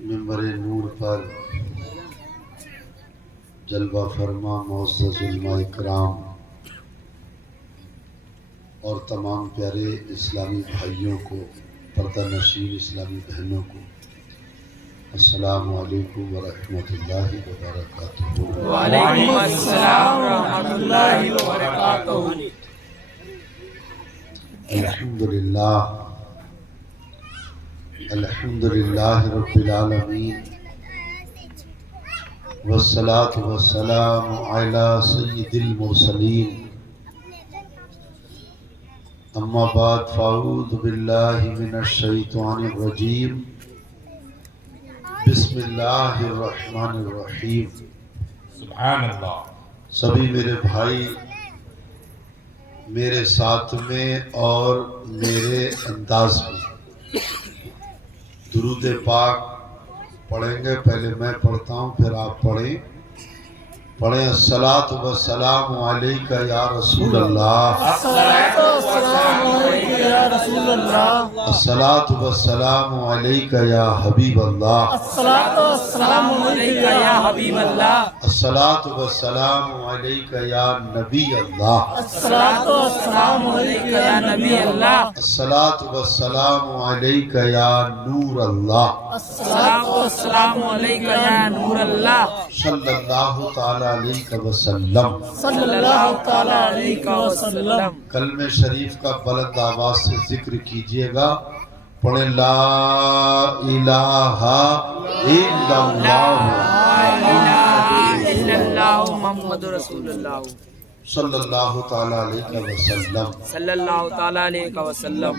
منبر نور پر جلوہ فرما معزز علماء اکرام اور تمام پیارے اسلامی بھائیوں کو، پردہ نشین اسلامی بہنوں کو السلام علیکم ورحمۃ اللہ وبرکاتہ۔ وعلیکم السلام ورحمۃ اللہ وبرکاتہ۔ الحمدللہ رب العالمین والصلاة والسلام علی سید المرسلین، اما بعد فاعوذ باللہ من الشیطان الرجیم، بسم اللہ الرحمن الرحیم۔ سبحان اللہ۔ سبھی میرے بھائی میرے ساتھ میں اور میرے انداز میں درود پاک پڑھیں گے۔ پہلے میں پڑھتا ہوں پھر آپ پڑھیں۔ الصلاۃ والسلام علیک یا رسول اللہ، الصلاۃ والسلام علیک یا رسول اللہ، الصلاۃ والسلام علیک یا حبیب اللہ، الصلاۃ والسلام علیک یا حبیب اللہ، الصلاۃ والسلام علیک یا نبی اللہ، الصلاۃ والسلام علیک یا نبی اللہ، الصلاۃ والسلام علیک یا نور اللہ، الصلاۃ والسلام علیک یا نور اللہ، صلی اللہ تعالی علیہ وسلم۔ صلی اللہ تعالی علیہ وسلم۔ کلمہ شریف کا بلند آواز سے ذکر کیجئے گا۔ پڑھیں لا الہ الا اللہ، لا الہ الا اللہ محمد رسول اللہ، صلی اللہ تعالی علیہ وسلم۔ صلی اللہ تعالی علیہ وسلم۔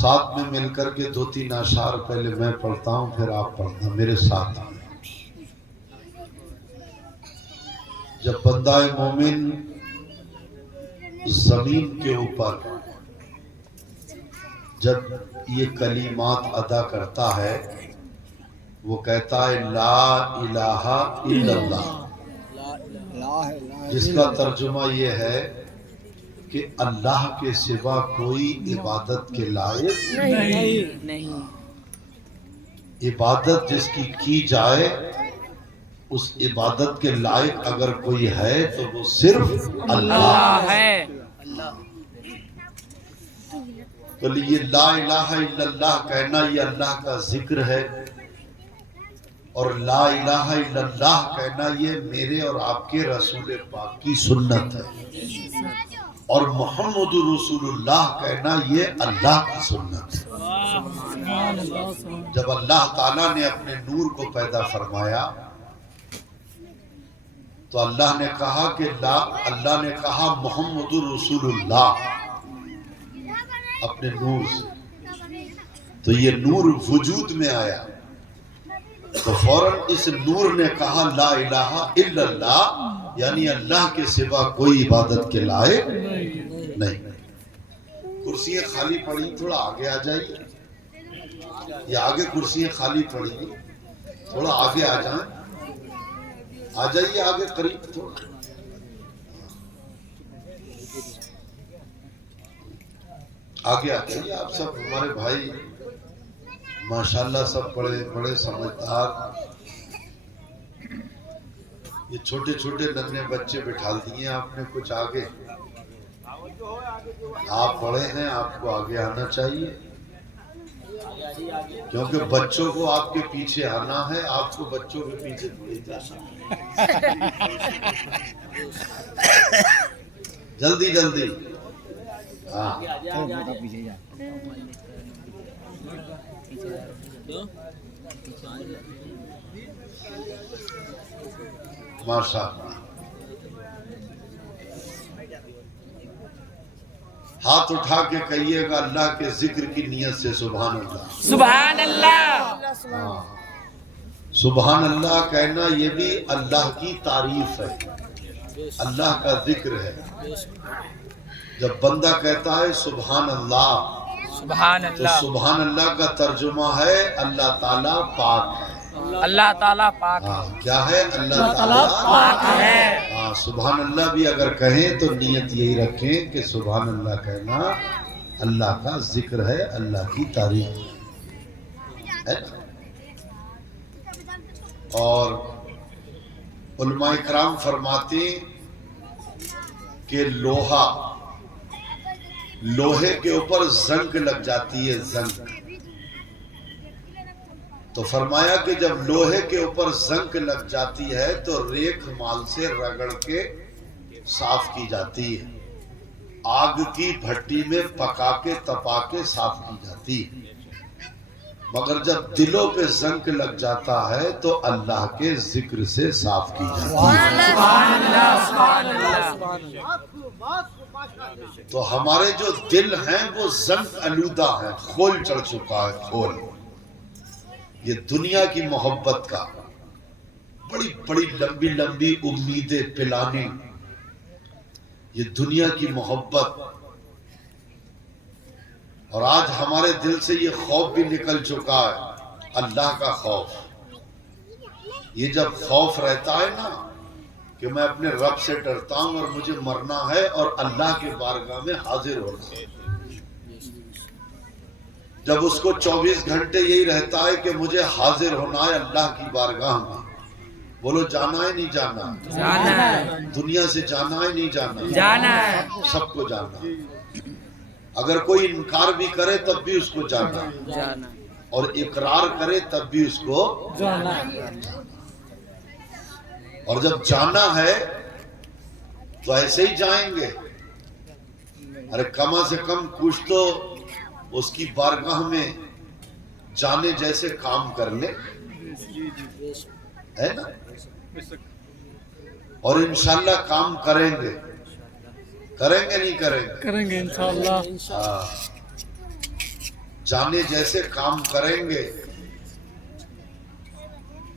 ساتھ میں مل کر کے دو تین اشعار پہلے میں پڑھتا ہوں پھر آپ پڑھنا میرے ساتھ۔ جب بندہ مومن زمین کے اوپر جب یہ کلمات ادا کرتا ہے وہ کہتا ہے لا الہ الا اللہ، جس کا ترجمہ یہ ہے کہ اللہ کے سوا کوئی عبادت کے لائق نہیں، عبادت جس کی جائے اس عبادت کے لائق اگر کوئی ہے تو وہ صرف اللہ ہے۔ تو یہ لا الہ الا اللہ کہنا یہ اللہ کا ذکر ہے، اور لا الہ الا اللہ کہنا یہ میرے اور آپ کے رسول پاک کی سنت ہے، اور محمد رسول اللہ کہنا یہ اللہ کی سنت ہے۔ جب اللہ تعالیٰ نے اپنے نور کو پیدا فرمایا تو اللہ نے کہا کہ اللہ نے کہا محمد رسول اللہ اپنے نور سے، تو یہ نور وجود میں آیا تو فوراً اس نور نے کہا لا الہ الا اللہ، یعنی اللہ کے سوا کوئی عبادت کے لائق نہیں۔ کرسیاں خالی پڑی، تھوڑا آگے آ جائیے، یہ آگے کرسیاں خالی پڑی، تھوڑا آگے آ جائیں، آ جائیے آگے قریب تھوڑا۔ آگے آ جائیے آپ سب، ہمارے بھائی ماشاءاللہ سب بڑے سمجھدار۔ یہ چھوٹے چھوٹے ننھے بچے بٹھا دیے آپ نے کچھ آگے، آپ بڑے ہیں آپ کو آگے آنا چاہیے، کیونکہ بچوں کو آپ کے پیچھے آنا ہے، آپ کو بچوں کے پیچھے تھوڑی جانا ہے۔ جلدی جلدی، ہاں ماشاء اللہ۔ ہاتھ اٹھا کے کہیے گا اللہ کے ذکر کی نیت سے سبحان اللہ، سبحان اللہ۔ ہاں سبحان اللہ کہنا یہ بھی اللہ کی تعریف ہے، اللہ کا ذکر ہے۔ جب بندہ کہتا ہے سبحان اللہ سبحان تو اللہ، سبحان اللہ کا ترجمہ ہے اللہ تعالیٰ پاک ہے، اللہ تعالیٰ پاک ہے. ہاں کیا ہے؟ اللہ تعالیٰ پاک ہے. ہاں سبحان اللہ بھی اگر کہیں تو نیت یہی رکھیں کہ سبحان اللہ کہنا اللہ کا ذکر ہے، اللہ کی تعریف ہے. اور علماء کرام فرماتے کہ لوہے کے اوپر زنگ لگ جاتی ہے، زنگ. تو فرمایا کہ جب لوہے کے اوپر زنگ لگ جاتی ہے تو ریک مال سے رگڑ کے صاف کی جاتی ہے، آگ کی بھٹی میں پکا کے تپا کے صاف کی جاتی ہے. مگر جب دلوں پہ زنگ لگ جاتا ہے تو اللہ کے ذکر سے صاف کی جاتی ہے. سبحان اللہ سبحان اللہ. تو ہمارے جو دل ہیں وہ زنگ آلودہ ہیں، کھول چڑھ چکا ہے، کھول. یہ دنیا کی محبت کا بڑی بڑی لمبی لمبی امیدیں پلانی، یہ دنیا کی محبت. اور آج ہمارے دل سے یہ خوف بھی نکل چکا ہے، اللہ کا خوف. یہ جب خوف رہتا ہے نا کہ میں اپنے رب سے ڈرتا ہوں اور مجھے مرنا ہے اور اللہ کے بارگاہ میں حاضر ہونا ہے، جب اس کو 24 گھنٹے یہی رہتا ہے کہ مجھے حاضر ہونا ہے اللہ کی بارگاہ میں. بولو جانا ہے نہیں جانا؟ جانا ہے. دنیا سے جانا ہے نہیں جانا؟ جانا ہے. سب کو جانا ہے. اگر کوئی انکار بھی کرے تب بھی اس کو جانا ہے، جانا. اور اقرار کرے تب بھی اس کو جانا. اور جب جانا ہے تو ایسے ہی جائیں گے. ارے کم سے کم کچھ تو اس کی بارگاہ میں جانے جیسے کام کر لے، ہے نا؟ اور انشاءاللہ کام کریں گے. کریں گے نہیں کریں گے؟ کریں گے انشاءاللہ. جانے جیسے کام کریں گے.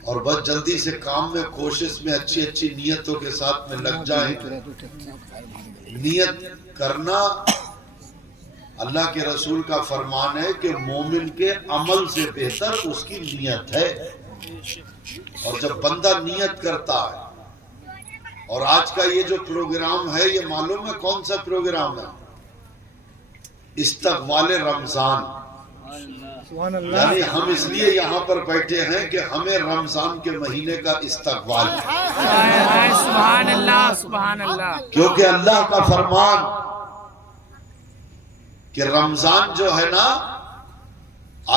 اور بس جلدی سے کام میں کوشش میں اچھی اچھی نیتوں کے ساتھ میں لگ جائیں. نیت کرنا اللہ کے رسول کا فرمان ہے کہ مومن کے عمل سے بہتر اس کی نیت ہے. اور جب بندہ نیت کرتا ہے، اور آج کا یہ جو پروگرام ہے یہ معلوم ہے کون سا پروگرام ہے؟ استقبال رمضان. سبحان اللہ. یعنی ہم اس لیے یہاں پر بیٹھے ہیں کہ ہمیں رمضان کے مہینے کا استقبال ہے. سبحان اللہ سبحان اللہ. کیونکہ اللہ کا فرمان کہ رمضان جو ہے نا،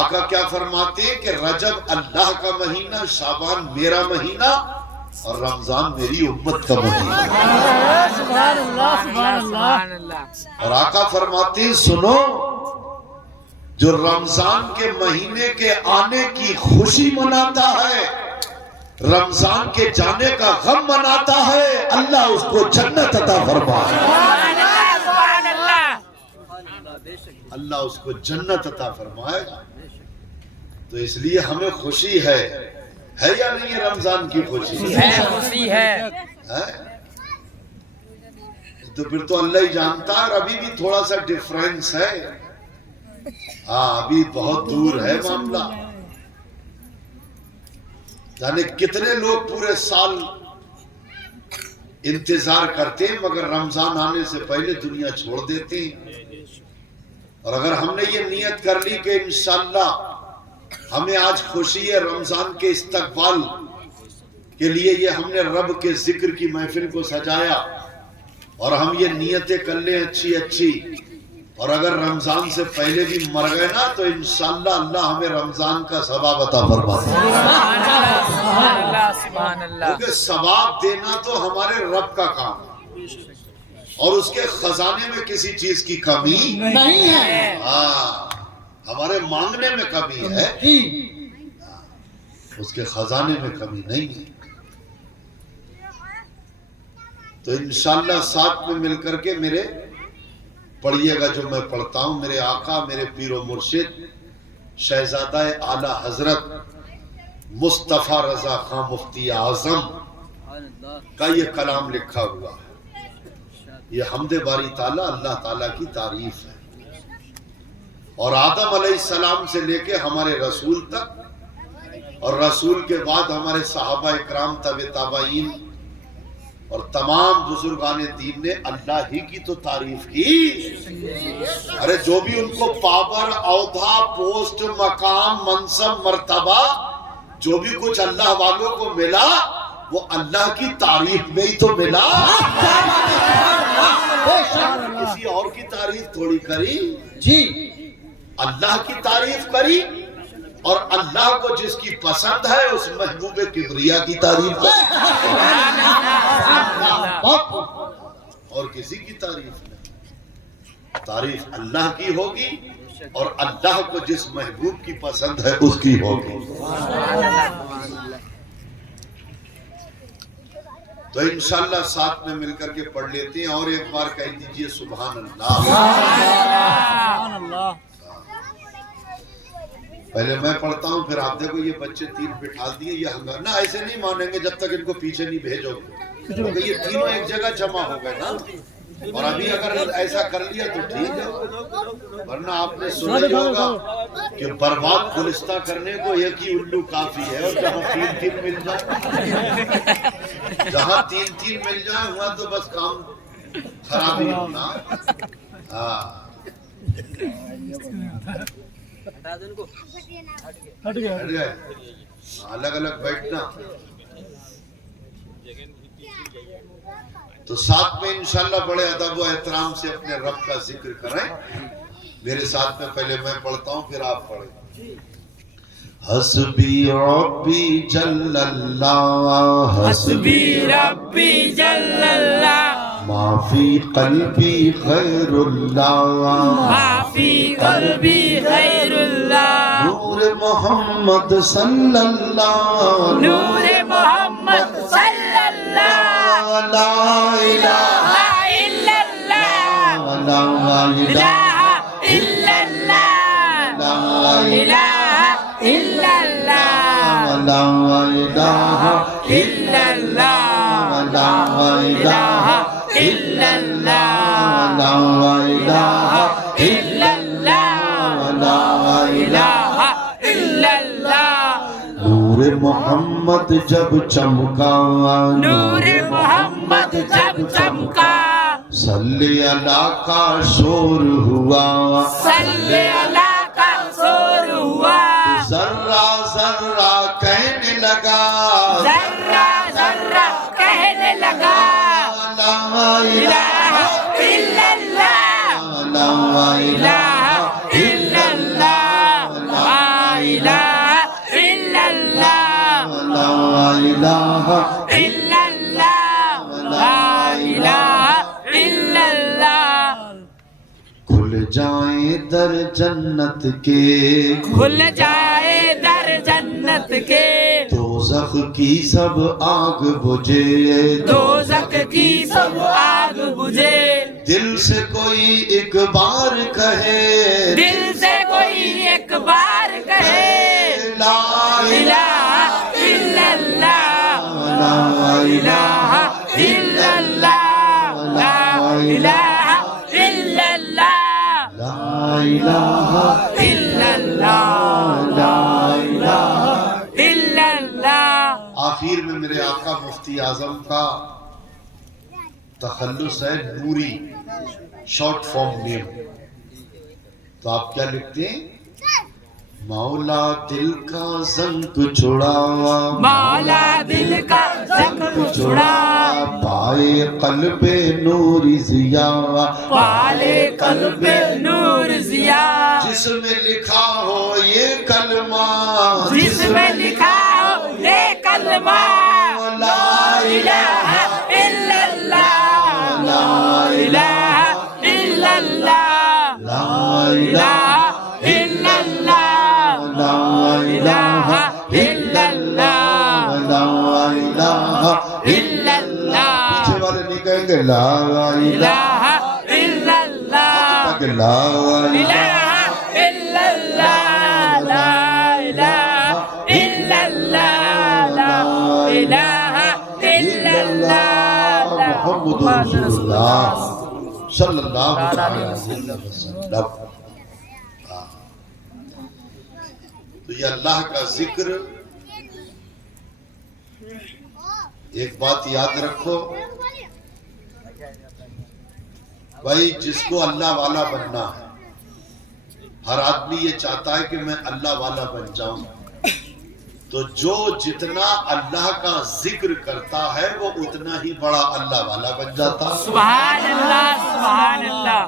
آقا کیا فرماتے ہیں کہ رجب اللہ کا مہینہ، شعبان میرا مہینہ، اور رمضان میری امت کا مہینہ. سبحان اللہ سبحان اللہ. سبحان اللہ. اور آقا فرماتے ہیں سنو، جو رمضان کے مہینے کے آنے کی خوشی مناتا ہے، رمضان کے جانے کا غم مناتا ہے، اللہ اس کو جنت عطا فرمائے. سبحان اللہ. اللہ اس کو جنت عطا فرمائے. تو اس لیے ہمیں خوشی ہے یا نہیں؟ رمضان کی خوشی ہے، خوشی ہے. تو پھر تو اللہ ہی جانتا ہے. اور ابھی بھی تھوڑا سا ڈیفرنس ہے. ہاں ابھی بہت دور ہے معاملہ. یعنی کتنے لوگ پورے سال انتظار کرتے ہیں مگر رمضان آنے سے پہلے دنیا چھوڑ دیتے ہیں. اور اگر ہم نے یہ نیت کر لی کہ انشاءاللہ ہمیں آج خوشی ہے رمضان کے استقبال کے لیے، یہ ہم نے رب کے ذکر کی محفل کو سجایا، اور ہم یہ نیتیں کر لیں اچھی اچھی، اور اگر رمضان سے پہلے بھی مر گئے نا تو انشاءاللہ اللہ ہمیں رمضان کا ثواب عطا فرمائے. سبحان اللہ سبحان اللہ سبحان اللہ. کیونکہ ثواب دینا تو ہمارے رب کا کام ہے، اور اس کے خزانے میں کسی چیز کی کمی نہیں ہے. ہاں ہمارے مانگنے میں کمی ہے، اس کے خزانے میں کمی نہیں ہے. تو انشاءاللہ ساتھ میں مل کر کے میرے پڑھیے گا جو میں پڑھتا ہوں. میرے آقا، میرے پیر و مرشد شہزادہ اعلیٰ حضرت مصطفیٰ رضا خان مفتی اعظم کا یہ کلام لکھا ہوا ہے. یہ حمد باری تعالیٰ، اللہ تعالیٰ کی تعریف ہے. اور آدم علیہ السلام سے لے کے ہمارے رسول تک اور رسول کے بعد ہمارے صحابہ اکرام تبع تابعین اور تمام بزرگان دین نے اللہ ہی کی تو تعریف کی. ارے جو بھی ان کو پاور، عہدہ، پوسٹ، مقام، منصب، مرتبہ جو بھی کچھ اللہ والوں کو ملا وہ اللہ کی تعریف میں ہی تو ملا. کسی اور کی تعریف تھوڑی کری جی. اللہ کی تعریف کری اور اللہ کو جس کی پسند ہے اس محبوب کبریا کی تعریف کری. اور کسی کی تعریف نہیں. تعریف اللہ کی ہوگی اور اللہ کو جس محبوب کی پسند ہے اس کی ہوگی. تو انشاءاللہ ساتھ میں مل کر کے پڑھ لیتے ہیں اور ایک بار کہہ دیجئے سبحان اللہ. سبحان اللہ. پہلے میں پڑھتا ہوں پھر آپ دیکھو یہ بچے تین بٹھا دیے یہ ہنگامہ نہ ایسے نہیں مانیں گے جب تک ان کو پیچھے نہیں بھیجو گے کیونکہ یہ تینوں ایک جگہ جمع ہو گئے نا. اور ابھی اگر ایسا کر لیا تو ٹھیک ہے ورنہ آپ نے سنا ہی ہوگا کہ برباد گلستہ کرنے کو ایک ہی الو کافی ہے. اور جہاں تین تین مل جائے جہاں تین تین مل جائے وہاں تو بس کام خراب ہی ہونا. ہاں ہٹ گیا. الگ الگ بیٹھنا. تو ساتھ میں انشاءاللہ بڑے ادب و احترام سے اپنے رب کا ذکر کریں. میرے ساتھ میں پہلے میں پڑھتا ہوں پھر آپ پڑھیں. حسبی ربی جل اللہ حسبی ربی جل اللہ ما فی قلبی غیر اللہ ما فی قلبی غیر اللہ نور محمد صلی اللہ نور محمد صلی اللہ لا الہ الا اللہ لا الہ الا اللہ لا الہ الا اللہ لا الہ الا اللہ لا الہ الا اللہ لا الہ الا اللہ لا الہ الا اللہ نور محمد جب چمکا نور محمد جب چمکا صلی اللہ کا شور ہوا صلی اللہ کا شور ہوا ذرہ ذرہ کہنے لگا ذرہ ذرہ کہنے لگا لا الہ الا اللہ لا الہ الا اللہ لا الہ الا اللہ لا الہ الا اللہ لا الہ الا اللہ کھل جائیں در جنت کے کھل جائے در جنت کے دوزخ کی سب آگ بجھے دوزخ کی سب آگ بجھے دل سے کوئی ایک بار کہے دل سے کوئی ایک بار کہے لا الہ الا اللہ لا الہ الا اللہ لا الہ الا اللہ لا الہ الا اللہ لا الہ الا اللہ آخر میں میرے آقا مفتی اعظم کا تخلص ہے نوری شارٹ فارم نیم. تو آپ کیا لکھتے ہیں؟ مولا دل کا زنگ چھڑا مولا دل کا زنگ چھڑا پائے قلب نوری ضیا پالے قلب نور ضیا جس میں لکھا ہو یہ کلمہ جس میں لکھا ہو یہ کلمہ لا الہ الا اللہ لا الہ الا اللہ لا لا الا اللہ لا الہ الا اللہ لا الہ الا اللہ پیچھے والے نہیں کہیں گے لا الہ الا اللہ لا الہ الا اللہ لا الہ الا اللہ لا الہ الا اللہ محمد رسول اللہ صلی اللہ علیہ وسلم. تو یہ اللہ کا ذکر ایک بات یاد رکھو بھائی، جس کو اللہ والا بننا ہے، ہر آدمی یہ چاہتا ہے کہ میں اللہ والا بن جاؤں، تو جو جتنا اللہ کا ذکر کرتا ہے وہ اتنا ہی بڑا اللہ والا بن جاتا ہے۔ سبحان اللہ، سبحان اللہ۔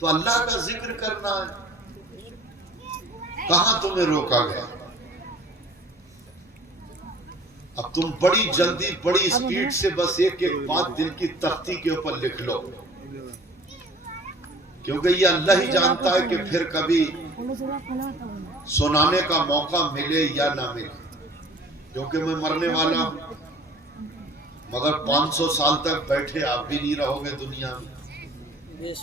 تو اللہ کا ذکر کرنا ہے، کہاں تمہیں روکا گیا؟ اب تم بڑی جلدی بڑی اسپیڈ سے بس ایک ایک بات دل کی تختی کے اوپر لکھ لو، کیونکہ یہ اللہ ہی جانتا ہے کہ پھر کبھی سنانے کا موقع ملے یا نہ ملے، کیونکہ میں مرنے والا ہوں، مگر 500 سال تک بیٹھے آپ بھی نہیں رہو گے دنیا میں،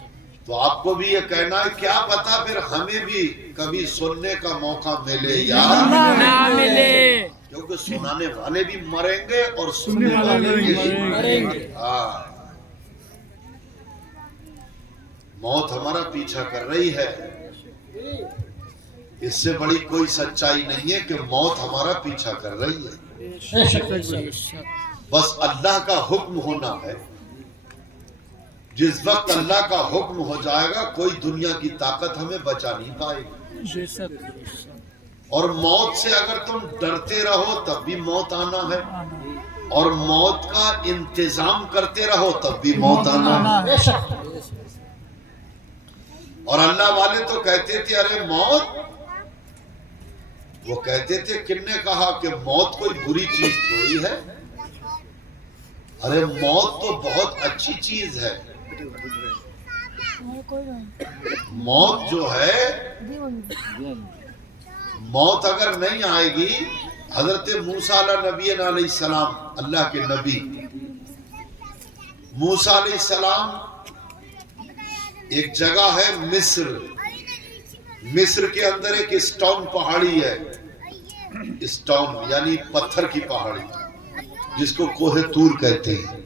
تو آپ کو بھی یہ کہنا ہے کیا پتا پھر ہمیں بھی کبھی سننے کا موقع ملے یا نہ ملے، کیونکہ سنانے والے بھی مریں گے اور سننے والے بھی مریں گے۔ موت ہمارا پیچھا کر رہی ہے، اس سے بڑی کوئی سچائی نہیں ہے کہ موت ہمارا پیچھا کر رہی ہے، بس اللہ کا حکم ہونا ہے۔ جس وقت اللہ کا حکم ہو جائے گا کوئی دنیا کی طاقت ہمیں بچا نہیں پائے گی، اور موت سے اگر تم ڈرتے رہو تب بھی موت آنا ہے، اور موت کا انتظام کرتے رہو تب بھی موت آنا ہے۔ اور اللہ والے تو کہتے تھے ارے موت، وہ کہتے تھے کن نے کہا کہ موت کوئی بری چیز تھوڑی ہے، ارے موت تو بہت اچھی چیز ہے۔ موت جو ہے، موت اگر نہیں آئے گی، حضرت موسیٰ علیہ السلام، اللہ کے نبی موسیٰ علیہ السلام، ایک جگہ ہے مصر، مصر کے اندر ایک اسٹون پہاڑی ہے، اسٹون یعنی پتھر کی پہاڑی، جس کو کوہ طور کہتے ہیں۔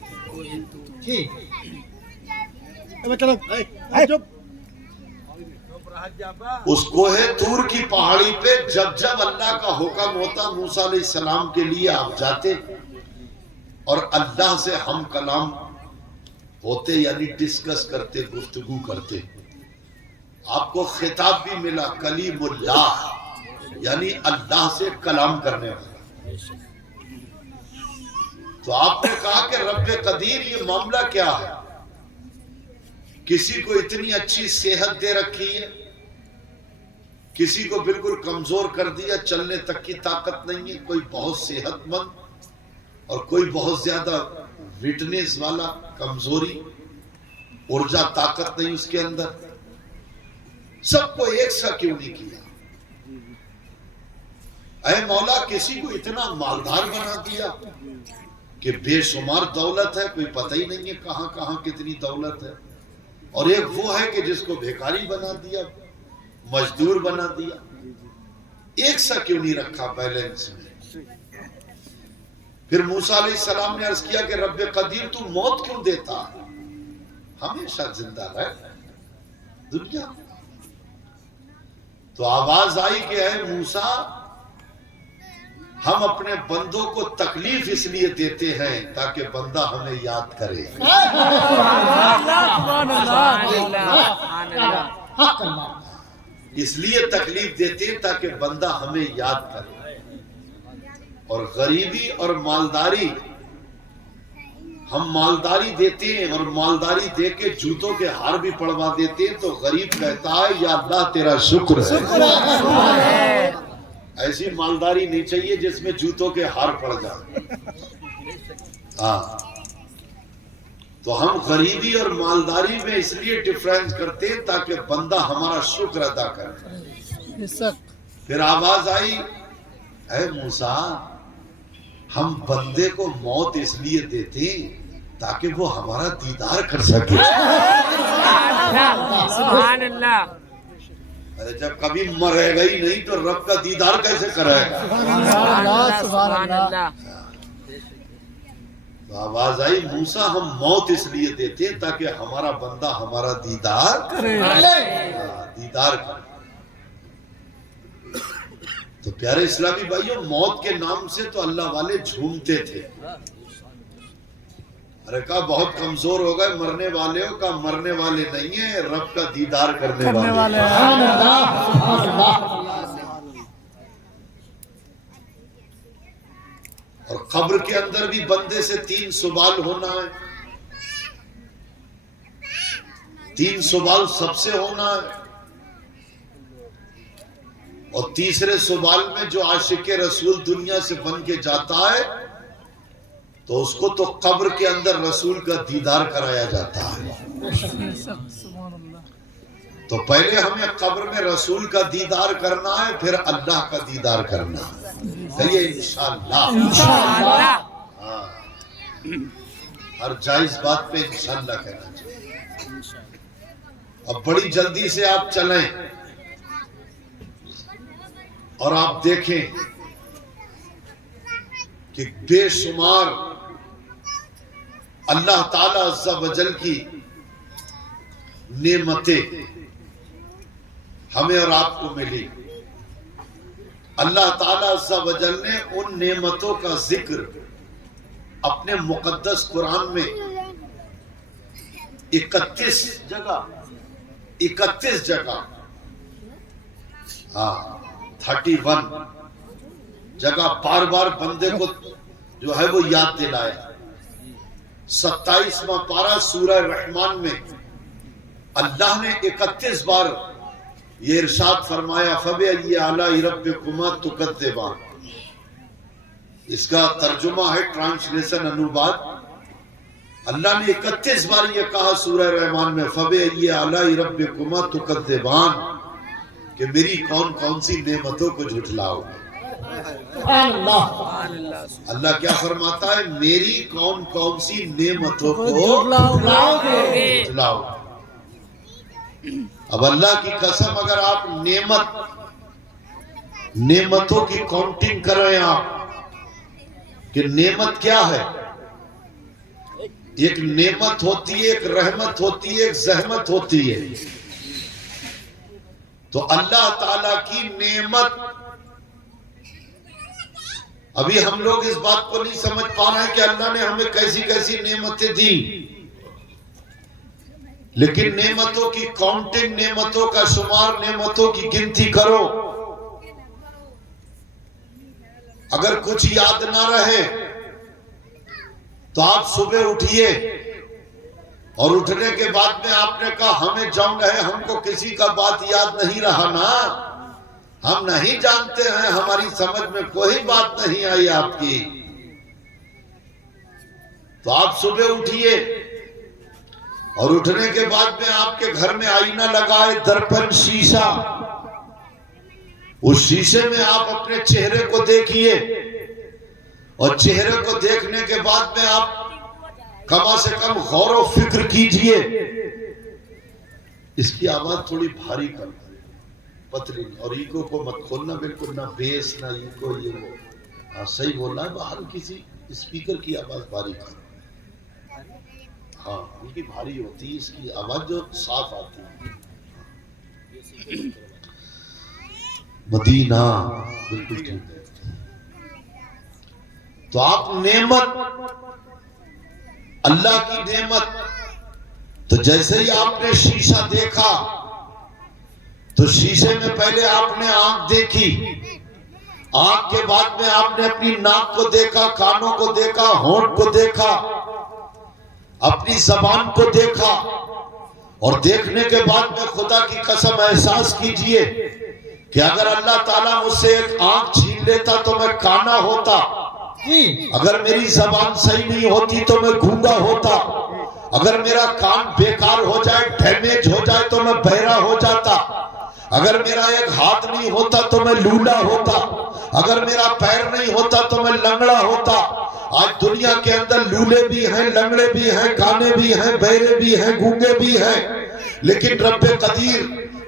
اس کوہ طور کی پہاڑی پہ جب جب اللہ کا حکم ہوتا موسیٰ علیہ السلام کے لیے آپ جاتے اور اللہ سے ہم کلام ہوتے، یعنی ڈسکس کرتے، گفتگو کرتے۔ آپ کو خطاب بھی ملا کلیم اللہ، یعنی اللہ سے کلام کرنے والا۔ تو آپ نے کہا کہ رب قدیر یہ معاملہ کیا ہے؟ کسی کو اتنی اچھی صحت دے رکھی ہے، کسی کو بالکل کمزور کر دیا، چلنے تک کی طاقت نہیں ہے، کوئی بہت صحت مند اور کوئی بہت زیادہ وٹنس والا، کمزوری، ارجا طاقت نہیں اس کے اندر، سب کو ایک سا کیوں نہیں کیا؟ اے مولا کسی کو اتنا مالدار بنا دیا کہ بے شمار دولت ہے، کوئی پتہ ہی نہیں ہے کہاں کہاں کتنی دولت ہے، اور ایک وہ ہے کہ جس کو بھیکاری بنا دیا، مزدور بنا دیا، ایک سا کیوں نہیں رکھا بیلنس میں؟ پھر موسیٰ علیہ السلام نے عرض کیا کہ رب قدیر تو موت کیوں دیتا، ہمیشہ زندہ رہ دنیا۔ تو آواز آئی کہ اے موسیٰ، ہم اپنے بندوں کو تکلیف اس لیے دیتے ہیں تاکہ بندہ ہمیں یاد کرے۔ اس لیے تکلیف دیتے ہیں تاکہ بندہ ہمیں یاد کرے۔ اور غریبی اور مالداری، ہم مالداری دیتے ہیں اور مالداری دے کے جوتوں کے ہار بھی پڑوا دیتے ہیں، تو غریب کہتا ہے یا اللہ تیرا شکر ہے۔ ایسی مالداری نہیں چاہیے جس میں جوتوں کے ہار پڑ جائیں۔ ہاں، تو ہم غریبی اور مالداری میں اس لیے ڈیفرنس کرتے ہیں تاکہ بندہ ہمارا شکر ادا کرے۔ پھر آواز آئی اے موسیٰ، ہم بندے کو موت اس لیے دیتے ہیں تاکہ وہ ہمارا دیدار کر سکے۔ سبحان اللہ۔ ارے جب کبھی مرے گا ہی نہیں تو رب کا دیدار کیسے کرائے گا؟ سبحان اللہ۔ تو آواز آئی موسیٰ ہم موت اس لیے دیتے ہیں تاکہ ہمارا بندہ ہمارا دیدار کرے۔ دیدار کرے۔ تو پیارے اسلامی بھائیوں، موت کے نام سے تو اللہ والے جھومتے تھے. ارے کہا بہت کمزور ہو گئے مرنے والے ہو، کہا مرنے والے نہیں ہیں، رب کا دیدار کرنے والے. اور قبر کے اندر بھی بندے سے 3 سوال ہونا ہے. 3 سوال سب سے ہونا ہے. اور تیسرے سوال میں جو عاشق رسول دنیا سے بن کے جاتا ہے تو اس کو تو قبر کے اندر رسول کا دیدار کرایا جاتا ہے. تو پہلے ہمیں قبر میں رسول کا دیدار کرنا ہے، پھر اللہ کا دیدار کرنا ہے. کہیے انشاءاللہ. ہاں، ہر جائز بات پہ انشاءاللہ کہنا چاہیے. اب بڑی جلدی سے آپ چلیں اور آپ دیکھیں کہ بے شمار اللہ تعالی عز و جل کی نعمتیں ہمیں اور آپ کو ملی. اللہ تعالی عز و جل نے ان نعمتوں کا ذکر اپنے مقدس قرآن میں 31 جگہ ہاں 31 جگہ بار بار بندے کو جو ہے وہ یاد دلایا. 27واں پارہ سورہ رحمان میں اللہ نے 31 بار یہ ارشاد فرمایا فَبِأَيِّ آلَاءِ رَبِّكُمَا تُكَذِّبَانِ. اس کا ترجمہ ہے، ٹرانسلیشن، انواد. اللہ نے 31 بار یہ کہا سورہ رحمان میں فَبِأَيِّ آلَاءِ رَبِّكُمَا تُكَذِّبَانِ کہ میری کون کون سی نعمتوں کو جھٹلاؤ. اللہ کیا فرماتا ہے؟ میری کون کون سی نعمتوں کو جھٹلاؤ. اب اللہ کی قسم اگر آپ نعمتوں کی کاؤنٹنگ کر رہے ہیں آپ کہ نعمت کیا ہے. ایک نعمت ہوتی ہے، ایک رحمت ہوتی ہے، ایک زحمت ہوتی ہے. تو اللہ تعالی کی نعمت، ابھی ہم لوگ اس بات کو نہیں سمجھ پا رہے ہیں کہ اللہ نے ہمیں کیسی کیسی نعمتیں دی. لیکن نعمتوں کی کاؤنٹنگ، نعمتوں کا شمار، نعمتوں کی گنتی کرو. اگر کچھ یاد نہ رہے تو آپ صبح اٹھیے اور اٹھنے کے بعد میں آپ نے کہا ہمیں جاؤں ہے، ہم کو کسی کا بات یاد نہیں رہا نا، ہم نہیں جانتے ہیں، ہماری سمجھ میں کوئی بات نہیں آئی آپ کی. تو آپ صبح اٹھیے اور اٹھنے کے بعد میں آپ کے گھر میں آئینہ لگائے، درپن، شیشہ. اس شیشے میں آپ اپنے چہرے کو دیکھیے اور چہرے کو دیکھنے کے بعد میں آپ کم سے کم غور و فکر کیجئے. اس کی آواز تھوڑی بھاری کر پتلی، اور ایگو کو مت کھولنا، بالکل نہ بیس نہ ایگو، یہ وہ. ہاں صحیح بولنا ہے، باہر کسی اسپیکر کی آواز بھاری کر. ہاں ان کی بھاری ہوتی ہے، اس کی آواز جو صاف آتی ہے. مدینہ بالکل ٹھیک ہے. تو آپ نعمت، اللہ کی نعمت، تو جیسے ہی آپ نے شیشہ دیکھا تو شیشے میں پہلے آپ نے آنکھ دیکھی، آنکھ کے بعد میں آپ نے اپنی ناک کو دیکھا، کانوں کو دیکھا، ہونٹ کو دیکھا، اپنی زبان کو دیکھا. اور دیکھنے کے بعد میں خدا کی قسم احساس کیجئے کہ اگر اللہ تعالیٰ مجھ سے ایک آنکھ چھین لیتا تو میں کانا ہوتا، اگر میری زبان صحیح نہیں ہوتی تو میں گونگا ہوتا، اگر میرا کان بیکار ہو جائے، ڈیمیج ہو جائے تو میں بہرا ہو جاتا، اگر میرا ایک ہاتھ نہیں ہوتا تو میں لولا ہوتا، اگر میرا پیر نہیں ہوتا تو میں لنگڑا ہوتا. آج دنیا کے اندر لولے بھی ہیں، لنگڑے بھی ہیں، کانے بھی ہیں، بہرے بھی ہیں، گونگے بھی ہیں، لیکن رب قدیر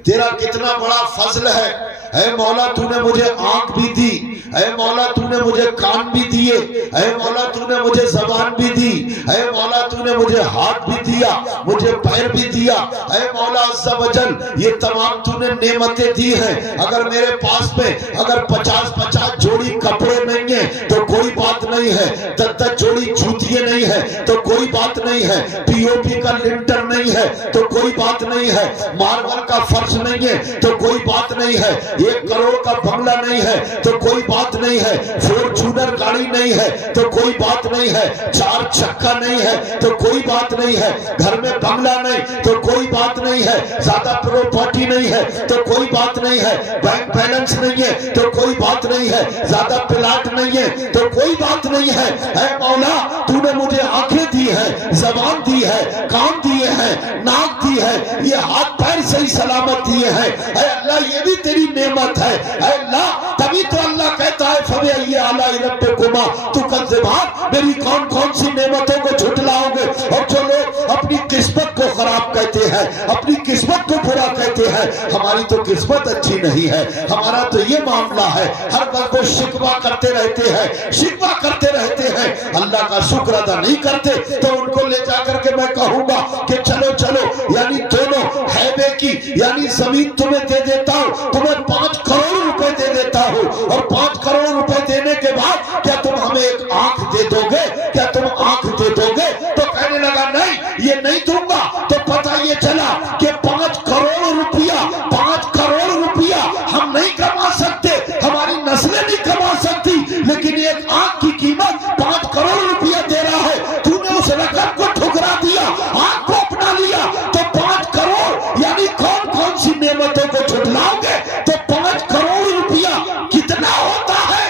تیرا کتنا بڑا فضل ہے. اے مولا تو نے مجھے آنکھ بھی دی, اے مولا تو نے مجھے کان بھی دیے, اے مولا تو نے مجھے زبان بھی دی, اے مولا تو نے مجھے ہاتھ بھی دیا, مجھے پیر بھی دیا. اے مولا عز و جل یہ تمام تو نے نعمتیں دی ہیں. اگر میرے پاس میں اگر 50 جوڑی کپڑے نہیں ہیں تو کوئی بات نہیں ہے, 10 جوڑی جوتیاں نہیں ہے تو کوئی بات نہیں ہے, پی او پی کا لنٹر نہیں ہے تو کوئی بات نہیں ہے, ماربل کا فرش نہیں ہے تو کوئی بات نہیں ہے, 1 کروڑ کا بنگلہ نہیں ہے تو کوئی بات نہیں ہے, فورچونر گاڑی نہیں ہے تو کوئی بات نہیں ہے, 4 چکا نہیں ہے تو کوئی بات نہیں ہے, گھر میں بنگلہ نہیں تو کوئی بات نہیں ہے, زیادہ پراپرٹی نہیں ہے تو کوئی بات نہیں ہے, بینک بیلنس نہیں ہے تو کوئی بات نہیں ہے, زیادہ پلاٹ نہیں ہے تو کوئی بات نہیں ہے. اے مولا تو نے مجھے آنکھیں دی ہے, زبان دی ہے, کان دیے ہیں, ناک دی ہے, یہ ہاتھ پیر صحیح سلامت دیے ہیں. اے اللہ یہ بھی تیری نعمت ہے. اے اللہ تبھی تو اللہ کہتا ہے فَبِأَيِّ آلَاءِ رَبِّكُمَا تُكَذِّبَانِ, میری کون کون سی نعمتوں کو جھٹلاؤ گے. اور جو لوگ اپنی قسمت کو خراب کہتے ہیں, اپنی قسمت کو برا کہتے ہیں, ہماری تو قسمت اچھی نہیں ہے, ہمارا تو یہ معاملہ ہے ہر وقت وہ شکوہ کرتے رہتے ہیں, شکوہ کرتے رہتے ہیں, اللہ کا شکر ادا نہیں کرتے. تو ان کو لے جا کر کے میں کہوں گا کہ چلو چلو, یعنی دونوں ہیبے کی یعنی زمین تمہیں دے دیتا ہوں, تمہیں 5 کروڑ روپے دے دیتا ہوں, اور 5 کروڑ روپے دینے کے بعد کیا تم ہمیں ایک آنکھ دے دو گے, کیا تم آنکھ دے دو گے. تو کہنے لگا نہیں یہ نہیں دوں گا. تو پتہ یہ چلا کہ 5 کروڑ روپیہ 5 کروڑ روپیہ ہم نہیں کما سکتے, ہماری نسلیں نہیں کما سکتی, لیکن ایک آنکھ کی قیمت 5 کروڑ روپیہ دے رہا ہے. تو نے اس رقم کو ٹھکرا دیا, آنکھ کو اپنا لیا. تو 5 کروڑ یعنی کون کون سی نعمتوں کو جھٹلاؤ گے. تو 5 کروڑ روپیہ کتنا ہوتا ہے,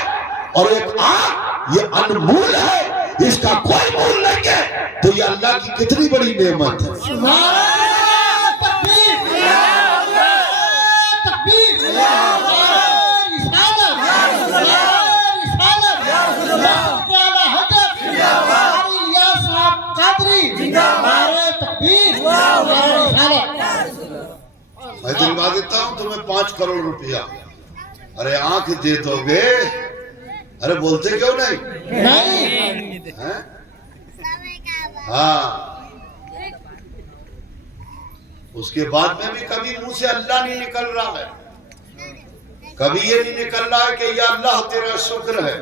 اور ایک آنکھ یہ انمول ہے, اس کا کوئی مول نہیں ہے. تو یہ اللہ کی کتنی بڑی نعمت ہے. میں دلوا دیتا ہوں تمہیں 5 کروڑ روپیہ. ارے آنکھ دے دو گے, ارے بولتے کیوں نہیں. ہاں اس کے بعد میں بھی کبھی منہ سے اللہ نہیں نکل رہا ہے, کبھی یہ نہیں نکل رہا ہے کہ یا اللہ تیرا شکر ہے.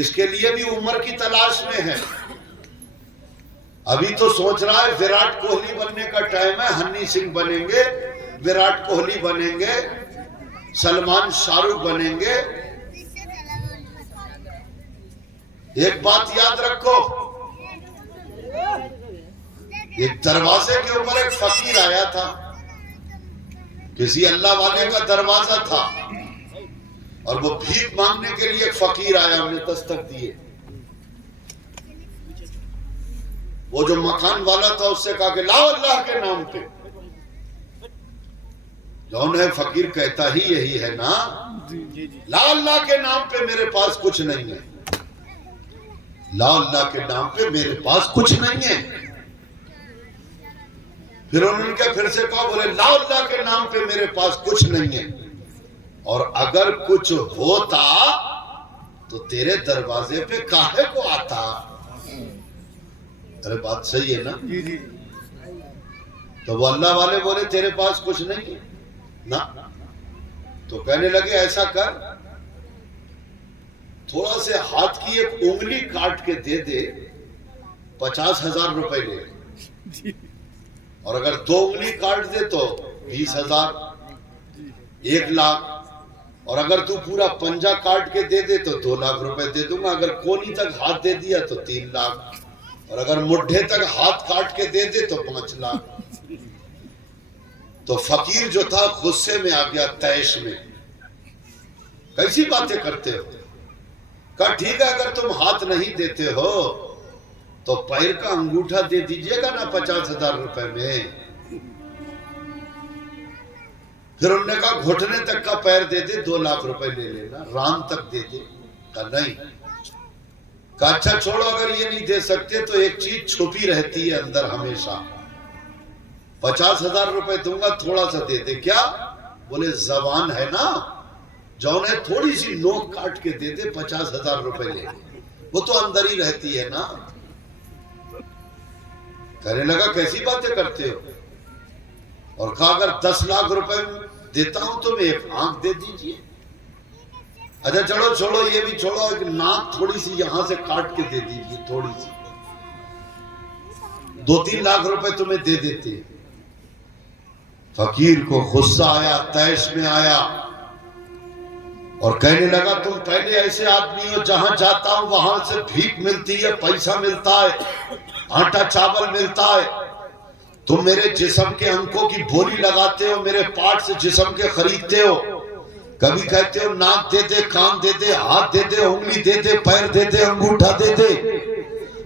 اس کے لیے بھی عمر کی تلاش میں ہے. ابھی تو سوچ رہا ہے وراٹ کوہلی بننے کا ٹائم ہے, ہنی سنگھ بنیں گے, وراٹ کوہلی بنیں گے, سلمان شاہ رخ بنیں گے. ایک بات یاد رکھو, ایک دروازے کے اوپر ایک فقیر آیا تھا, کسی اللہ والے کا دروازہ تھا, اور وہ بھیک مانگنے کے لیے ایک فقیر آیا, ہم نے دستک دیے. وہ جو مکان والا تھا اس سے کہا کہ لاؤ اللہ کے نام پہ. جون ہے فقیر کہتا ہی یہی ہے نا, لا اللہ کے نام پہ میرے پاس کچھ نہیں ہے, لا اللہ کے نام پہ میرے پاس کچھ نہیں ہے. پھر انہوں نے پھر سے کہا, بولے لا اللہ کے نام پہ میرے پاس کچھ نہیں ہے, اور اگر کچھ ہوتا تو تیرے دروازے پہ کاہے کو آتا. ارے بات صحیح ہے نا. تو وہ اللہ والے بولے تیرے پاس کچھ نہیں ہے نا. تو کہنے لگے ایسا کر, تھوڑا سے ہاتھ کی ایک انگلی کاٹ کے دے دے, 50,000 روپے لے, اور اگر 2 انگلی کاٹ دے تو 20,000, 1 لاکھ, اور اگر تو پورا پنجہ کاٹ کے دے دے تو 2 لاکھ روپے دے دوں گا. اگر کونی تک ہاتھ دے دیا تو 3 لاکھ, اور اگر مڈھے تک ہاتھ کاٹ کے دے دے تو 5 لاکھ. تو فقیر جو تھا غصے میں آ گیا, تیش میں, کیسی باتیں کرتے ہو. کہا ٹھیک ہے اگر تم ہاتھ نہیں دیتے ہو تو پیر کا انگوٹھا دے دیجئے گا نا 50,000 روپے میں. پھر انہوں نے کہا گھٹنے تک کا پیر دے دے, 2 لاکھ روپے لے لینا, ران تک دے دے. کہا نہیں. کہا اچھا چھوڑو, اگر یہ نہیں دے سکتے تو ایک چیز چھپی رہتی ہے اندر ہمیشہ, 50,000 روپے دوں گا تھوڑا سا دے دے. کیا بولے زبان ہے نا جو انہیں تھوڑی سی نوک کاٹ کے دے دے 50,000 روپے لے لے, وہ تو اندر ہی رہتی ہے نا. کہنے لگا کیسی باتیں کرتے ہو, اور کہا اگر 10 لاکھ روپے دیتا ہوں تو میں ایک آنکھ دے دیجئے. اچھا چلو چھوڑو یہ بھی چھوڑو, ایک ناک تھوڑی سی یہاں سے کاٹ کے دے دیجئے, تھوڑی سی 2-3 لاکھ روپے تمہیں دے دیتے. فقیر کو غصہ آیا, تیش میں آیا, اور کہنے لگا تم پہلے ایسے آدمی ہو جہاں جاتا ہوں وہاں سے بھیک ملتی ہے, پیسہ ملتا ہے, آٹا چاول ملتا ہے. تم میرے جسم کے انکوں کی بولی لگاتے ہو, میرے پارٹ سے جسم کے خریدتے ہو. کبھی کہتے ہو ناک دے دے, کان دے دے, ہاتھ دے دے, انگلی دے دے, پیر دے دے, انگوٹھا دے دے.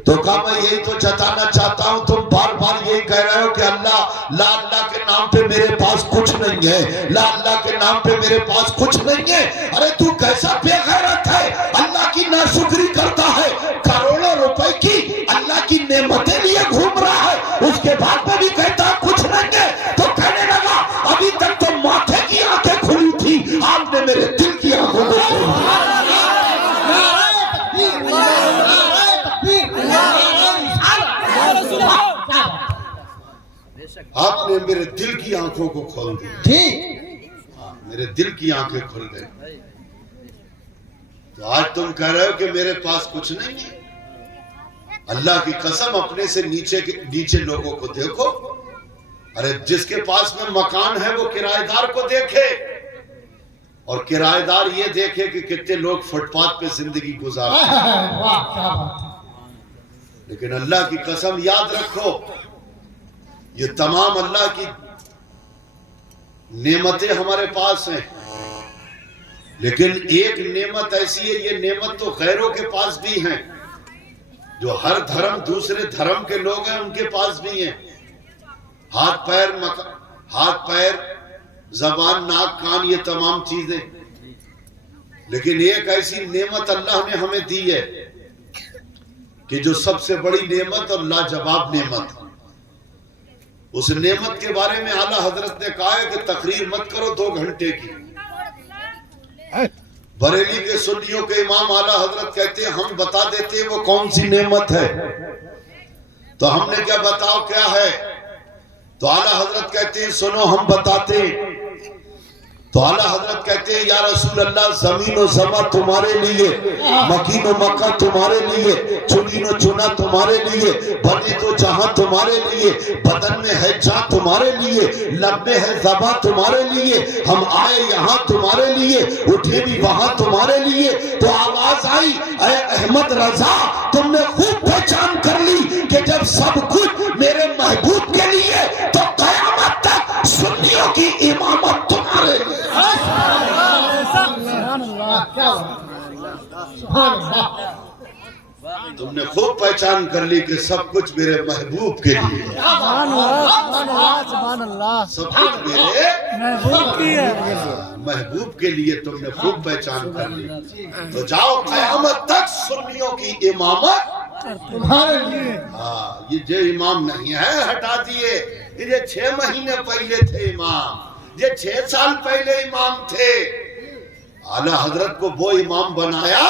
تو کہا میں یہی تو جتانا چاہتا ہوں, تم بار بار یہی کہہ رہے ہو کہ اللہ, لا اللہ کے نام پہ میرے پاس کچھ نہیں ہے, لا اللہ کے نام پہ میرے پاس کچھ نہیں ہے. ارے تو کیسا بے غیرت ہے, اللہ کی ناشکری کرتا ہے, کروڑوں روپے کی اللہ کی نعمتیں لیے گھوم رہا ہے, اس کے بعد میں بھی کہتا ہے کچھ نہیں ہے. تو کہنے لگا ابھی تک تو ماتھے کی آنکھیں کھلی تھی, آپ نے میرے دل کی آنکھوں کو کھول دیا. آپ نے میرے دل کی آنکھوں کو کھول دیا, میرے دل کی آنکھیں کھل گئی. تو آج تم کہہ رہے ہو کہ میرے پاس کچھ نہیں ہے. اللہ کی قسم اپنے سے نیچے لوگوں کو دیکھو. ارے جس کے پاس میں مکان ہے وہ کرایہ دار کو دیکھے, اور کرایہ دار یہ دیکھے کہ کتنے لوگ فٹ پاتھ پہ زندگی گزارتے ہیں. لیکن اللہ کی قسم یاد رکھو, یہ تمام اللہ کی نعمتیں ہمارے پاس ہیں, لیکن ایک نعمت ایسی ہے, یہ نعمت تو غیروں کے پاس بھی ہیں. جو ہر دھرم دوسرے دھرم کے لوگ ہیں ان کے پاس بھی ہیں. ہاتھ پیر زبان ناک کان یہ تمام چیزیں. لیکن ایک ایسی نعمت اللہ نے ہمیں دی ہے کہ جو سب سے بڑی نعمت اور لاجواب نعمت. اس نعمت کے بارے میں اعلیٰ حضرت نے کہا ہے کہ تقریر مت کرو 2 گھنٹے کی. بریلی کے سنیوں کے امام اعلیٰ حضرت کہتے ہیں ہم بتا دیتے ہیں وہ کون سی نعمت ہے. تو ہم نے کیا بتاؤ کیا ہے. تو اعلیٰ حضرت کہتے ہیں سنو ہم بتاتے ہیں. تو اعلیٰ حضرت کہتے ہیں یا رسول اللہ زمین و زمہ تمہارے لیے, مکین و مکہ تمہارے لیے, چنین و چنا تمہارے لیے, بنے تو جہاں تمہارے لیے, بدن میں ہے جان تمہارے لیے, لب میں ہے زباں تمہارے لیے, ہم آئے یہاں تمہارے لیے, اٹھے بھی وہاں تمہارے لیے. تو آواز آئی اے احمد رضا تم نے خوب پہچان کر لی کہ جب سب کچھ میرے محبوب کے لیے تو قیامت تک سنیوں کی امامت تمہارے لیے. تم نے خوب پہچان کر لی کہ سب کچھ میرے محبوب کے لیے, سب کچھ میرے محبوب کے لیے تم نے خوب پہچان کر لی. تو جاؤ قیامت تک سنیوں کی امامت تمہارے لیے. یہ جو امام نہیں ہے ہٹا دیے, یہ 6 مہینے پہلے تھے امام, یہ 6 سال پہلے امام تھے. اعلیٰ حضرت کو وہ امام بنایا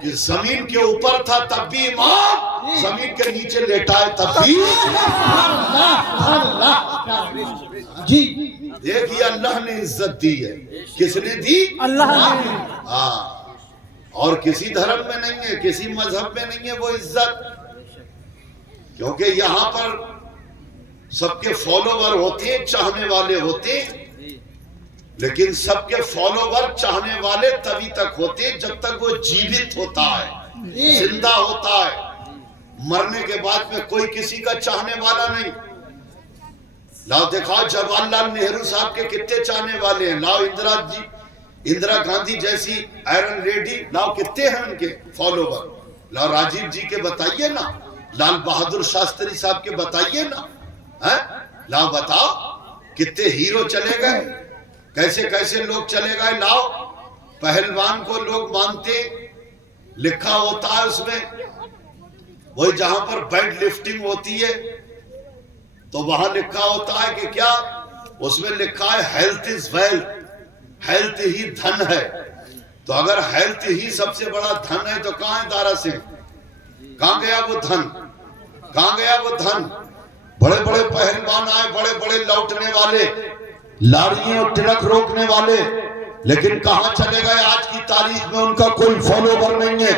کہ زمین کے اوپر تھا تب بھی امام, زمین کے نیچے لیٹائے تب بھی. جی دیکھیے اللہ نے عزت دی ہے. کس نے دی؟ اللہ نے. اور کسی دھرم میں نہیں ہے, کسی مذہب میں نہیں ہے وہ عزت. کیونکہ یہاں پر سب کے فالوور ہوتے ہیں, چاہنے والے ہوتے ہیں, لیکن سب کے فالوور چاہنے والے تبھی تک ہوتے ہیں جب تک وہ جیوت ہوتا ہے, زندہ ہوتا ہے. مرنے کے بعد میں کوئی کسی کا چاہنے والا نہیں. لاؤ دکھاؤ جواہر لال نہرو صاحب کے کتنے چاہنے والے ہیں. لاؤ اندرا گاندھی جیسی آئرن لیڈی, لاؤ کتنے ہیں ان کے فالوور. لاؤ راجیو جی کے بتائیے نا, لال بہادر شاستری صاحب کے بتائیے نا. لاؤ بتاؤ کتنے ہیرو چلے گئے, کیسے کیسے لوگ چلے گئے. لاؤ پہلوان کو لوگ مانتے, لکھا ہوتا ہے اس میں, وہی جہاں پر بیڈ لفٹنگ ہوتی ہے تو وہاں لکھا ہوتا ہے کہ کیا؟ اس میں لکھا ہے ہیلتھ از ویلتھ، ہیلتھ ہی دھن ہے۔ تو اگر ہیلتھ ہی سب سے بڑا دھن ہے تو کہاں ہے دارا سنگھ؟ کہاں گیا وہ دھن؟ کہاں گیا وہ دھن؟ بڑے بڑے پہلوان آئے، بڑے بڑے لوٹنے والے، لاریاں اور ٹرک روکنے والے، لیکن کہاں چلے گئے؟ آج کی تاریخ میں ان کا کوئی فالوور نہیں ہے،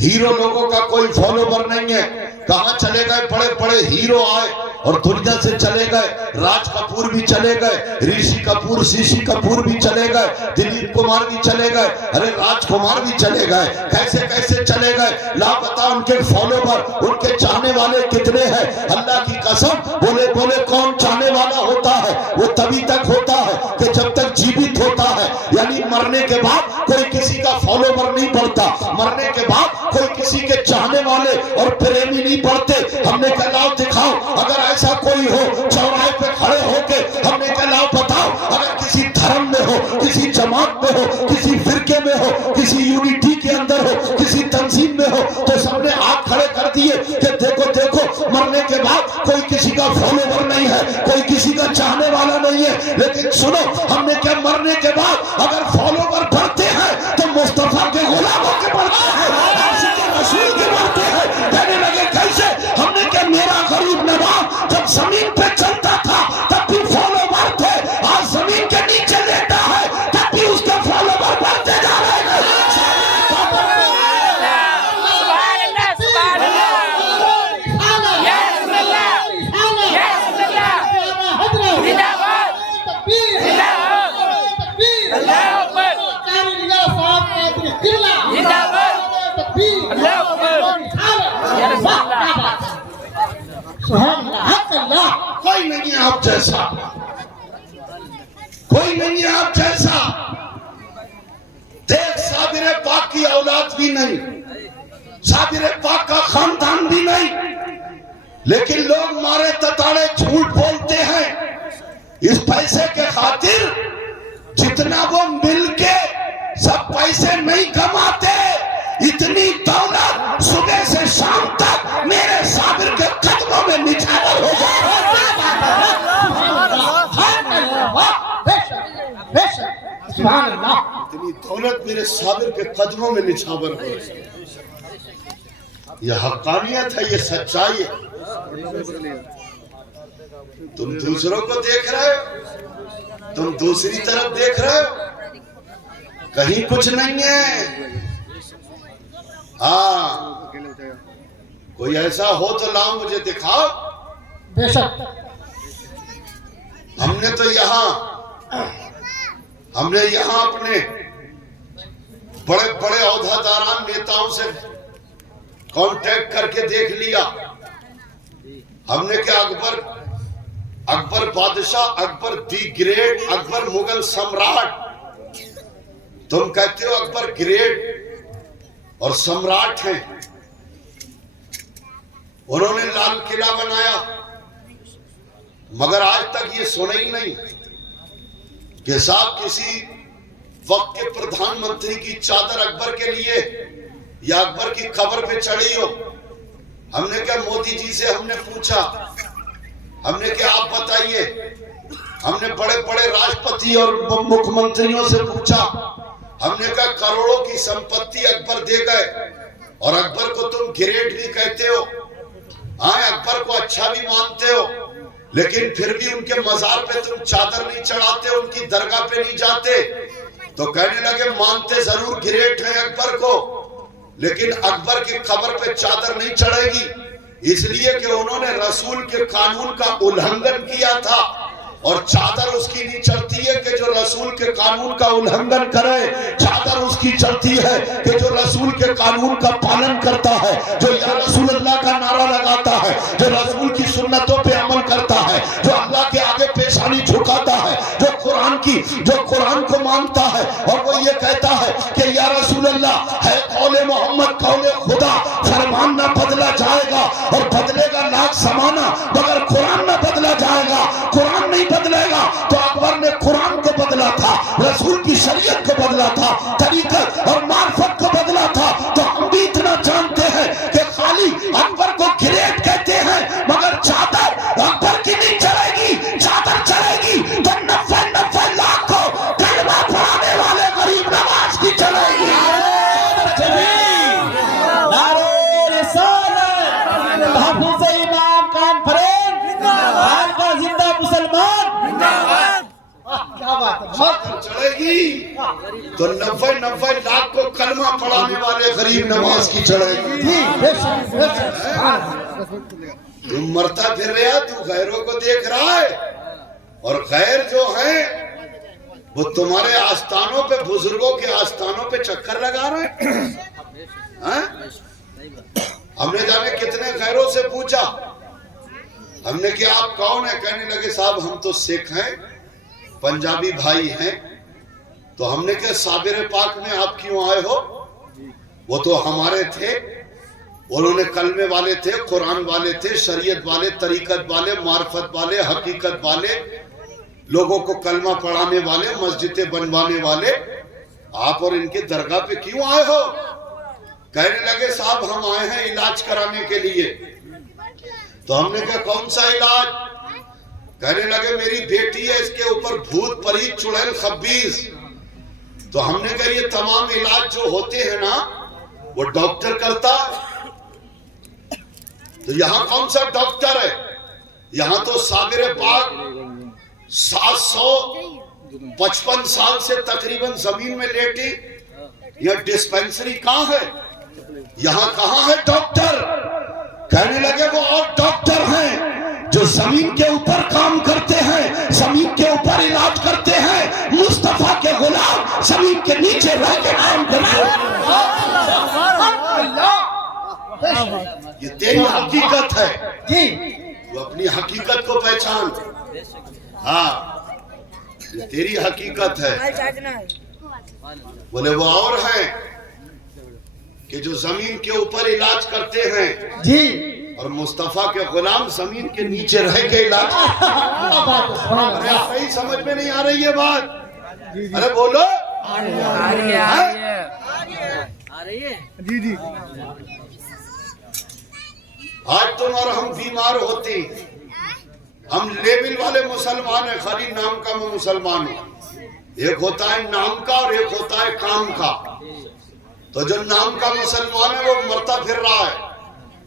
ہیرو لوگوں کا کوئی فالوور نہیں ہے۔ کہاں چلے گئے؟ بڑے بڑے ہیرو آئے اور دنیا سے چلے گئے، راج کپور بھی چلے گئے، رشی کپور، ششی کپور بھی چلے گئے، دلیپ کمار بھی چلے گئے، ارے راج کمار بھی چلے گئے، کیسے کیسے چلے گئے؟ لاپتہ ان کے فالوور، ان کے چاہنے والے کتنے ہیں؟ اللہ کی قسم، بولے بولے کون چاہنے والا ہوتا ہے؟ وہ تبھی تک ہوتا ہے کہ جب تک جیوت ہوتا ہے، یعنی مرنے کے بعد کوئی کسی کا فالوور نہیں بڑھتا، مرنے کے بعد کوئی کسی کے چاہنے والے اور پریمی نہیں بڑھتے۔ ہم نے کہا لاؤ دکھاؤ، اگر ایسا کوئی ہو چوراہے پہ کھڑے ہو کے، ہم نے کہا لاؤ بتاؤ، اگر کسی دھرم میں ہو، کسی جماعت میں ہو، کسی فرقے میں ہو، کسی یونٹی کے اندر ہو، کسی تنظیم میں ہو، تو سب نے ہاتھ کھڑے کر دیے کہ دیکھو دیکھو، مرنے کے بعد کوئی کسی کا فالوور نہیں ہے، کوئی کسی کا چاہنے والا نہیں ہے۔ لیکن سنو، ہم نے کہا مرنے کے بعد اگر فالوور بڑھتے ہیں تو مصطفیٰ کے غلاموں کے بڑھتے ہیں، عاشق رسول کے بڑھتے ہیں۔ کہنے لگے کیسے؟ ہم نے کہا میرا غریب نواز جب زمین پہ چلتا تھا تب بھی فالوور تھے، آج زمین کے نیچے لیٹا ہے تب بھی اس کے فالوور بڑھتے جا رہے ہیں۔ کوئی نہیں ہے آپ جیسا، کوئی نہیں ہے آپ جیسا۔ دیکھ، صابر پاک کی اولاد بھی نہیں، صابر پاک کا خاندان بھی نہیں، لیکن لوگ مارے تتاڑے جھوٹ بولتے ہیں اس پیسے کے خاطر۔ جتنا وہ مل کے سب پیسے نہیں کماتے، اتنی دولت صبح سے شام تک میرے صابر کے قدموں میں نچھاور ہو جائے۔ اتنی دولت میرے صابر کے قدموں میں نچھاور ہو جائے۔ یہ حقانیت ہے، یہ سچائی ہے۔ تم دوسروں کو دیکھ رہے ہو، تم دوسری طرف دیکھ رہے ہو، کہیں کچھ نہیں ہے۔ ہاں، کوئی ایسا ہو تو لاؤ مجھے دکھاؤ۔ بے شک ہم نے تو یہاں اپنے بڑے بڑے عہدیداران نیتاؤں سے کانٹیکٹ کر کے دیکھ لیا۔ ہم نے کہا اکبر بادشاہ، اکبر دی گریٹ، اکبر مغل سمراٹ، تم کہتے ہو اکبر گریٹ اور سمراٹ ہیں، انہوں نے لال قلعہ بنایا، مگر آج تک یہ سنے ہی نہیں کہ صاحب کسی وقت کے پردھان منتری کی چادر اکبر کے لیے یا اکبر کی قبر پہ چڑھی ہو۔ ہم نے کہا مودی جی سے ہم نے پوچھا، ہم نے کہا آپ بتائیے، ہم نے بڑے بڑے راشٹرپتی اور مکھ منتریوں سے پوچھا، ہم نے کہا کروڑوں کی سمپتی اکبر دے گئے اور اکبر کو تم گریٹ بھی کہتے ہو، ہاں اکبر کو اچھا بھی مانتے ہو، لیکن پھر بھی ان کے مزار پہ تم چادر نہیں چڑھاتے، ان کی درگاہ پہ نہیں جاتے۔ تو کہنے لگے مانتے ضرور گریٹ ہیں اکبر کو، لیکن اکبر کی قبر پہ چادر نہیں چڑھے گی، اس لیے کہ انہوں نے رسول کے قانون کا الہنگن کیا تھا، اور چادر اس کی نہیں چڑھتی ہے کہ جو رسول کے قانون کا الہنگن کرے، چادر اس کی چڑھتی ہے کہ جو رسول کے قانون کا پالن کرتا ہے، جو یا رسول اللہ کا نعرہ لگاتا ہے، جو رسول کی سنتوں پہ عمل کرتا ہے، جو اللہ کے آگے پیشانی جھکاتا ہے، جو قرآن کو مانتا ہے، اور وہ یہ کہتا ہے کہ یا رسول اللہ ہے قول محمد قول خدا، فرمان نہ بدلا جائے گا اور بدلے گا لاکھ زمانہ، مگر قرآن نہ بدلا جائے گا، قرآن نہیں بدلے گا۔ تو اکبر نے قرآن کو بدلا تھا، رسول کی شریعت کو بدلا تھا، طریقت اور معرفت کو بدلا تھا۔ تو ہم بھی اتنا جانتے ہیں کہ خالی اکبر کو گریٹ کہتے ہیں، مگر چادر اکبر کی نہیں گی تو 90 لاکھ کو کلمہ پڑھانے والے غریب نماز کی چڑھے گی. تم مرتا پھر رہا، تو غیروں کو دیکھ رہا ہے، اور غیر جو ہیں وہ تمہارے آستانوں پہ، بزرگوں کے آستانوں پہ چکر لگا رہے ہیں. ہم نے جانے کتنے غیروں سے پوچھا، ہم نے کہا آپ کون ہیں؟ کہنے لگے صاحب ہم تو سکھ ہیں، پنجابی بھائی ہیں. تو ہم نے کہا صابر پاک میں آپ کیوں آئے ہو؟ وہ تو ہمارے تھے، انہوں نے کلمے والے تھے، قرآن والے تھے، شریعت والے، طریقت والے، معرفت والے، حقیقت والے، لوگوں کو کلمہ پڑھانے والے، مسجدیں بنوانے والے. آپ اور ان کے درگاہ پہ کیوں آئے ہو؟ کہنے لگے صاحب ہم آئے ہیں علاج کرانے کے لیے. تو ہم نے کہا کون سا علاج؟ کہنے لگے میری بیٹی ہے، اس کے اوپر بھوت پریت چڑیل خبیث. تو ہم نے کہا یہ تمام علاج جو ہوتے ہیں نا وہ ڈاکٹر کرتا ہے. تو یہاں کون سا ڈاکٹر ہے؟ یہاں تو صابر پاک 755 سال سے تقریباً زمین میں لیٹی. یہ ڈسپینسری کہاں ہے؟ یہاں کہاں ہے ڈاکٹر؟ کہنے لگے وہ اور ڈاکٹر ہیں جو زمین کے اوپر کام کرتے ہیں، زمین کے اوپر علاج کرتے ہیں. مصطفیٰ کے غلام زمین کے نیچے رہ کے کام کرتے ہیں. یہ تیری حقیقت ہے، تو اپنی حقیقت کو پہچان. ہاں یہ تیری حقیقت ہے. بولے وہ اور ہیں کہ جو زمین کے اوپر علاج کرتے ہیں جی، اور مصطفیٰ کے غلام زمین کے نیچے رہ کے علاج کرتے ہیں. ارے صحیح سمجھ میں نہیں آ رہی یہ بات؟ ارے بولو. جی جی. آج تم اور ہم بیمار ہوتے، ہم لیبل والے مسلمان ہیں، خالی نام کا میں مسلمان ہوں. ایک ہوتا ہے نام کا اور ایک ہوتا ہے کام کا. تو جو نام کا مسلمان ہے وہ مرتا پھر رہا ہے،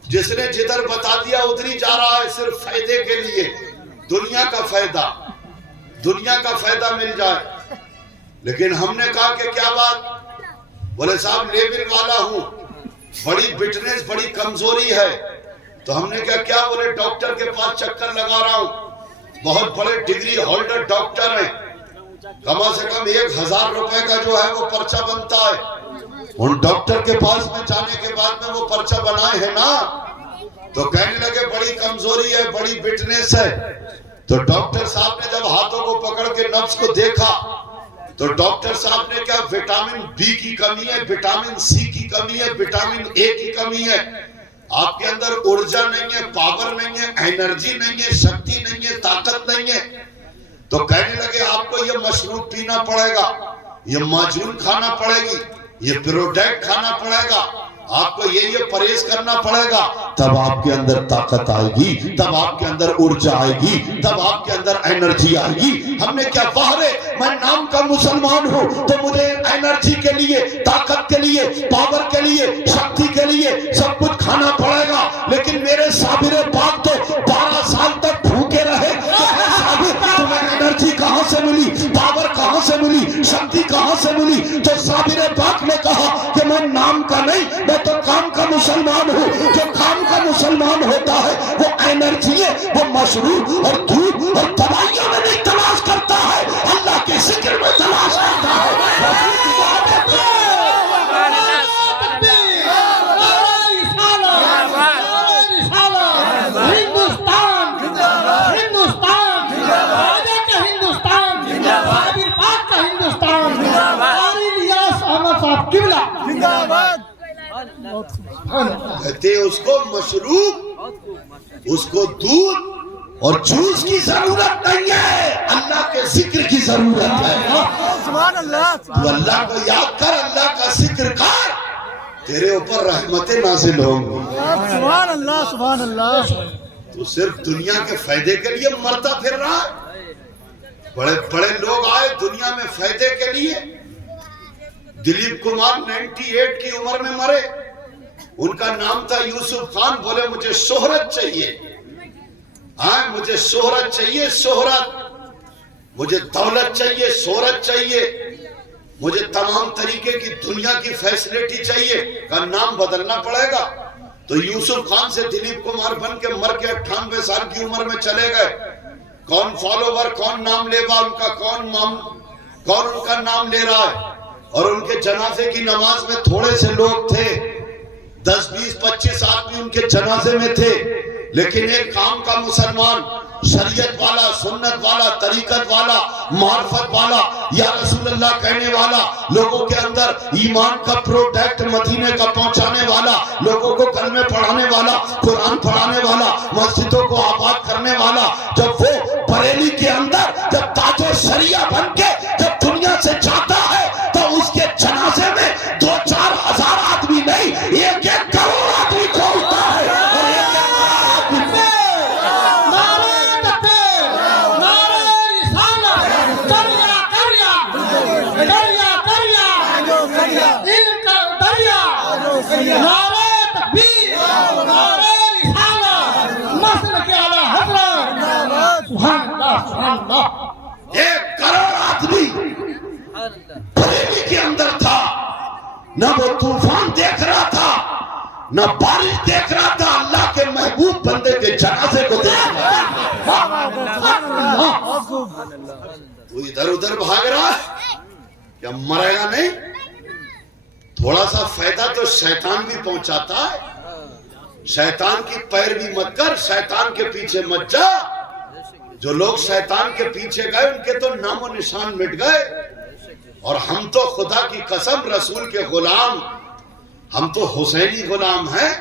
جس نے جدھر بتا دیا ادھر ہی جا رہا ہے، صرف فائدے کے لیے، دنیا کا فائدہ مل جائے. لیکن ہم نے کہا کہ کیا بات؟ بولے صاحب لیبل والا ہوں، بڑی فٹنس، بڑی کمزوری ہے. تو ہم نے کہا کیا؟ بولے ڈاکٹر کے پاس چکر لگا رہا ہوں، بہت بڑے ڈگری ہولڈر ڈاکٹر ہیں، کم سے کم 1000 روپے کا جو ہے وہ پرچہ بنتا ہے. ان ڈاکٹر کے پاس میں جانے کے بعد میں وہ پرچہ بنائے ہیں نا، تو کہنے لگے بڑی کمزوری ہے، بڑی فٹنس ہے. تو ڈاکٹر صاحب نے جب ہاتھوں کو پکڑ کے نبض کو دیکھا تو ڈاکٹر صاحب نے کہا وٹامن بی کی کمی ہے، وٹامن سی کی کمی ہے، وٹامن اے کی کمی ہے. آپ کے اندر ارجا نہیں ہے، پاور نہیں ہے، انرجی نہیں ہے، شکتی نہیں ہے، طاقت نہیں ہے. تو کہنے لگے آپ کو یہ مشروب پینا پڑے گا، یہ معجون کھانا پڑے گی، یہ پروڈکٹ کھانا پڑے گا، آپ کو یہ پرہیز کرنا پڑے گا. تب آپ کے اندر طاقت آئے گی، تب آپ کے اندر ارجا آئے گی، تب آپ کے اندر انرجی آئے گی. ہم نے کیا باہرے میں نام کا مسلمان ہوں تو مجھے انرجی کے لیے، طاقت کے لیے، پاور کے لیے، شکتی کے لیے سب کچھ کھانا پڑے گا. لیکن میرے صابر پاک تو 12 سال تک بھوکے رہے. تمہیں انرجی کہاں سے ملی؟ پاور کہاں سے ملی؟ شکتی کہاں سے ملی؟ تو صابر پاک نے کہا کہ میں نام کا نہیں، میں تو کام کا مسلمان ہوں. جو کام کا مسلمان ہوتا ہے وہ انرجی ہے، وہ مشروب اور دودھ اور دوائیوں میں نہیں تلاش کرتا ہے، اللہ کے ذکر میں تلاش کرتا ہے. کہتے اس کو مشروب، اس کو دودھ اور جوس کی ضرورت نہیں ہے، اللہ کے ذکر کی ضرورت ہے. سبحان اللہ. تو اللہ کو یاد کر، اللہ کا ذکر کر، تیرے اوپر رحمتیں نازل ہوں گی. سبحان اللہ. سبحان اللہ. تو صرف دنیا کے فائدے کے لیے مرتا پھر رہا. بڑے بڑے لوگ آئے دنیا میں فائدے کے لیے. دلیپ کمار 98 کی عمر میں مرے. ان کا نام تھا یوسف خان. بولے مجھے شہرت چاہیے، ہاں مجھے شہرت چاہیے، شہرت، مجھے دولت چاہیے، شہرت چاہیے. مجھے تمام طریقے کی دنیا کی فیسلٹی چاہیے، کا نام بدلنا پڑے گا۔ تو یوسف خان سے دلیپ کمار بن کے مر کے 98 سال کی عمر میں چلے گئے۔ کون فالوور، کون نام لے گا ان کا، کون ان کا نام لے رہا ہے؟ اور ان کے جنازے کی نماز میں تھوڑے سے لوگ تھے، 10 20 25 آدمی ان کے جنازے میں تھے، لیکن ایک کام کا مسلمان، شریعت والا، سنت والا، طریقت والا، معرفت والا، یا رسول اللہ کہنے والا، لوگوں کے اندر ایمان کا پروڈکٹ مدینے کا پہنچانے والا، لوگوں کو کلمے پڑھانے والا، قرآن پڑھانے والا، مسجدوں کو آباد کرنے والا، جب وہ بریلی کے اندر جب تاج و شریعہ بن کے جب دنیا سے جاتا ہے تو اس کے جنازے میں 2-4 ہزار آدمی نہیں، 1-1 کروڑ آدمی کھولتا ہے، اور 1-1 آدمی بریلی کے اندر تھا، نہ وہ طوفان دیکھ رہا تھا، نہ بارش دیکھ رہا تھا، اللہ کے محبوب بندے کے جنازے کو دیکھ رہا تھا۔ تو ادھر ادھر بھاگ رہا ہے، کیا مرے گا نہیں؟ تھوڑا سا فائدہ تو شیطان بھی پہنچاتا ہے۔ شیطان کی پیروی مت کر، شیطان کے پیچھے مت جا۔ جو لوگ شیطان کے پیچھے گئے ان کے تو نام و نشان مٹ گئے، اور ہم تو خدا کی قسم رسول کے غلام، ہم تو حسینی غلام ہیں۔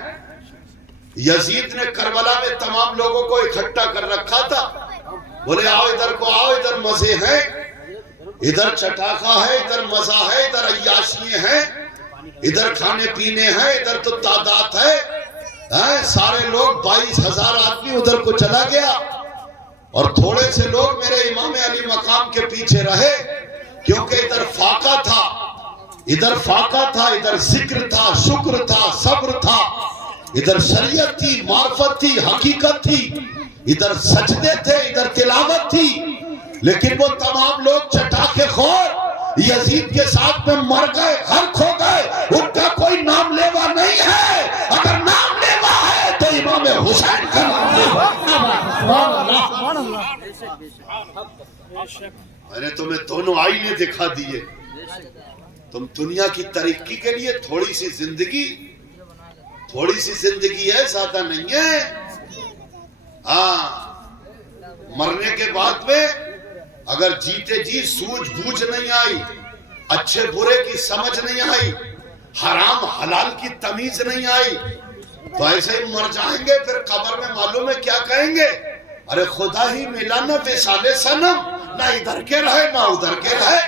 یزید نے کربلا میں تمام لوگوں کو اکٹھا کر رکھا تھا، بولے آؤ ادھر کو آؤ، ادھر مزے ہیں، ادھر چٹاخا ہے، ادھر مزہ ہے، ادھر عیاشیاں ہیں، ادھر کھانے پینے ہیں، ادھر تو تعداد ہے۔ سارے لوگ 22,000 آدمی ادھر کو چلا گیا، اور تھوڑے سے لوگ میرے امام علی مقام کے پیچھے رہے، کیونکہ ادھر فاقہ تھا، ادھر فاقہ تھا، ادھر ذکر تھا، شکر تھا، صبر تھا، ادھر شریعت تھی، معرفت تھی، حقیقت تھی، ادھر سجدے تھے، ادھر تلاوت تھی۔ لیکن وہ تمام لوگ چٹاخے خور یزید کے ساتھ میں مر گئے، غرق ہو گئے، ان کا کوئی نام لیوا نہیں ہے۔ اگر نام لیوا ہے تو امام حسین کا نام لیوا۔ میں نے تمہیں دونوں آئینے دکھا دیے، تم دنیا کی ترقی کے لیے تھوڑی سی زندگی ہے، زیادہ نہیں ہے۔ ہاں، مرنے کے بعد میں اگر جیتے جی سوجھ بوجھ نہیں آئی، اچھے برے کی سمجھ نہیں آئی، حرام حلال کی تمیز نہیں آئی، تو ایسے ہی مر جائیں گے۔ پھر قبر میں معلوم ہے کیا کہیں گے؟ ارے خدا ہی ملا نہ وصال صنم، نہ ادھر کے رہے نہ ادھر کے رہے۔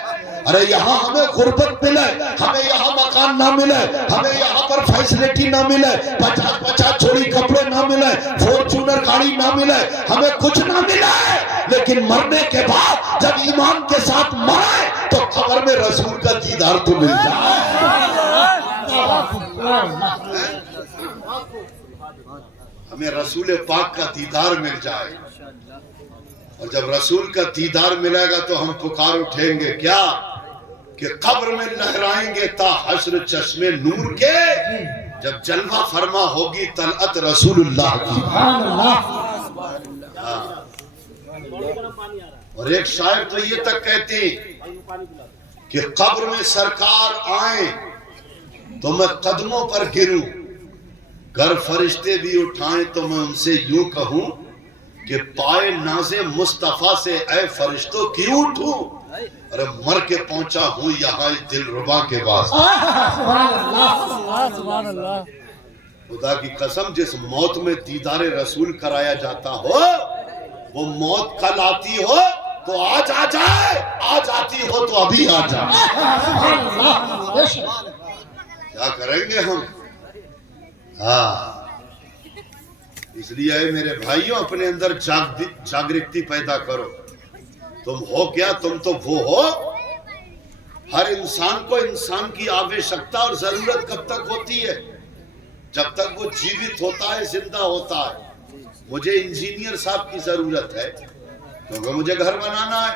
ارے یہاں ہمیں غربت ملے، ہمیں یہاں مکان نہ ملے، ہمیں یہاں پر فیسلٹی نہ ملے، 50 جوڑی کپڑے نہ ملے، فورچونر گاڑی نہ ملے، ہمیں کچھ نہ ملا ہے، لیکن مرنے کے بعد جب ایمان کے ساتھ مرے تو قبر میں رسول کا دیدار تو مل جائے۔ ہمیں رسول پاک کا دیدار مل جائے، اور جب رسول کا دیدار ملے گا تو ہم پکار اٹھیں گے کیا کہ قبر میں لہرائیں گے تا حشر چشمے نور کے، جب جلوہ فرما ہوگی طلعت رسول اللہ کی۔ اور ایک شاعر تو یہ تک کہتے ہیں کہ قبر میں سرکار آئیں تو میں قدموں پر گروں، گر فرشتے بھی اٹھائیں تو میں ان سے یوں کہوں کہ پائے ناز مصطفیٰ سے اے فرشتوں کیوں اٹھوں، ارے مر کے پہنچا ہوں یہاں دل ربا کے واسطے۔ خدا کی قسم، جس موت میں دیدار رسول کرایا جاتا ہو وہ موت کل آتی ہو تو آج آ جائے، آج آتی ہو تو ابھی آ جائے۔ کیا کریں گے ہم؟ ہاں، اس لیے میرے بھائیوں اپنے اندر جاگرتی پیدا کرو۔ تم ہو کیا؟ تم تو وہ ہو۔ ہر انسان کو انسان کی آوشکتا اور ضرورت کب تک ہوتی ہے؟ جب تک وہ جیوت ہوتا ہے، زندہ ہوتا ہے۔ مجھے انجینئر صاحب کی ضرورت ہے کیونکہ مجھے گھر بنانا ہے،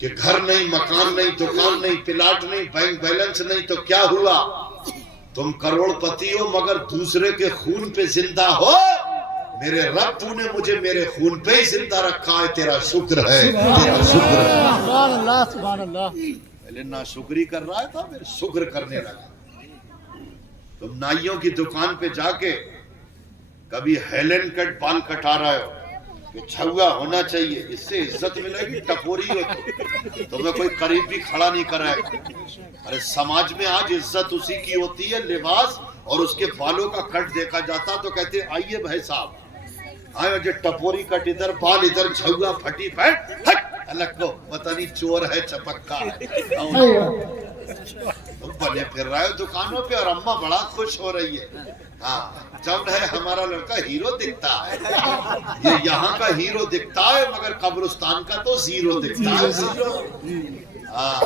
کہ گھر نہیں، مکان نہیں، دکان نہیں، پلاٹ نہیں، بینک بیلنس نہیں، تو کیا ہوا؟ تم کروڑ پتی ہو مگر دوسرے کے خون پہ زندہ ہو۔ میرے رب تو نے مجھے میرے خون پہ ہی زندہ رکھا ہے، تیرا شکر ہے، تیرا شکر ہے۔ سبحان اللہ سبحان اللہ۔ پہلے ناشکری کر رہا تھا، پھر شکر کرنے لگا۔ تم نائیوں کی دکان پہ جا کے کبھی ہیلن کٹ بال کٹا رہے ہو کہ چھوا ہونا چاہیے، اس سے عزت ملے گی، ٹپوری ہو تو تمہیں کوئی قریب بھی کھڑا نہیں کرائے گا۔ ارے سماج میں آج عزت اسی کی ہوتی ہے، لباس اور اس کے بالوں کا کٹ دیکھا جاتا تو کہتے آئیے بھائی صاحب، آئے جو ٹپوری کٹ ادھر، بال ادھر، چھوا پھٹی پھٹ، ہٹ الگ کو، پتہ نہیں چور ہے چپکا ہے۔ تم بنے پھر رہے ہو دکانوں پہ اور اماں بڑا خوش ہو رہی ہے۔ ہاں جب ہے ہمارا لڑکا ہیرو دکھتا ہے، یہ یہاں کا ہیرو دکھتا ہے مگر قبرستان کا تو زیرو دکھتا ہے، زیرو۔ ہاں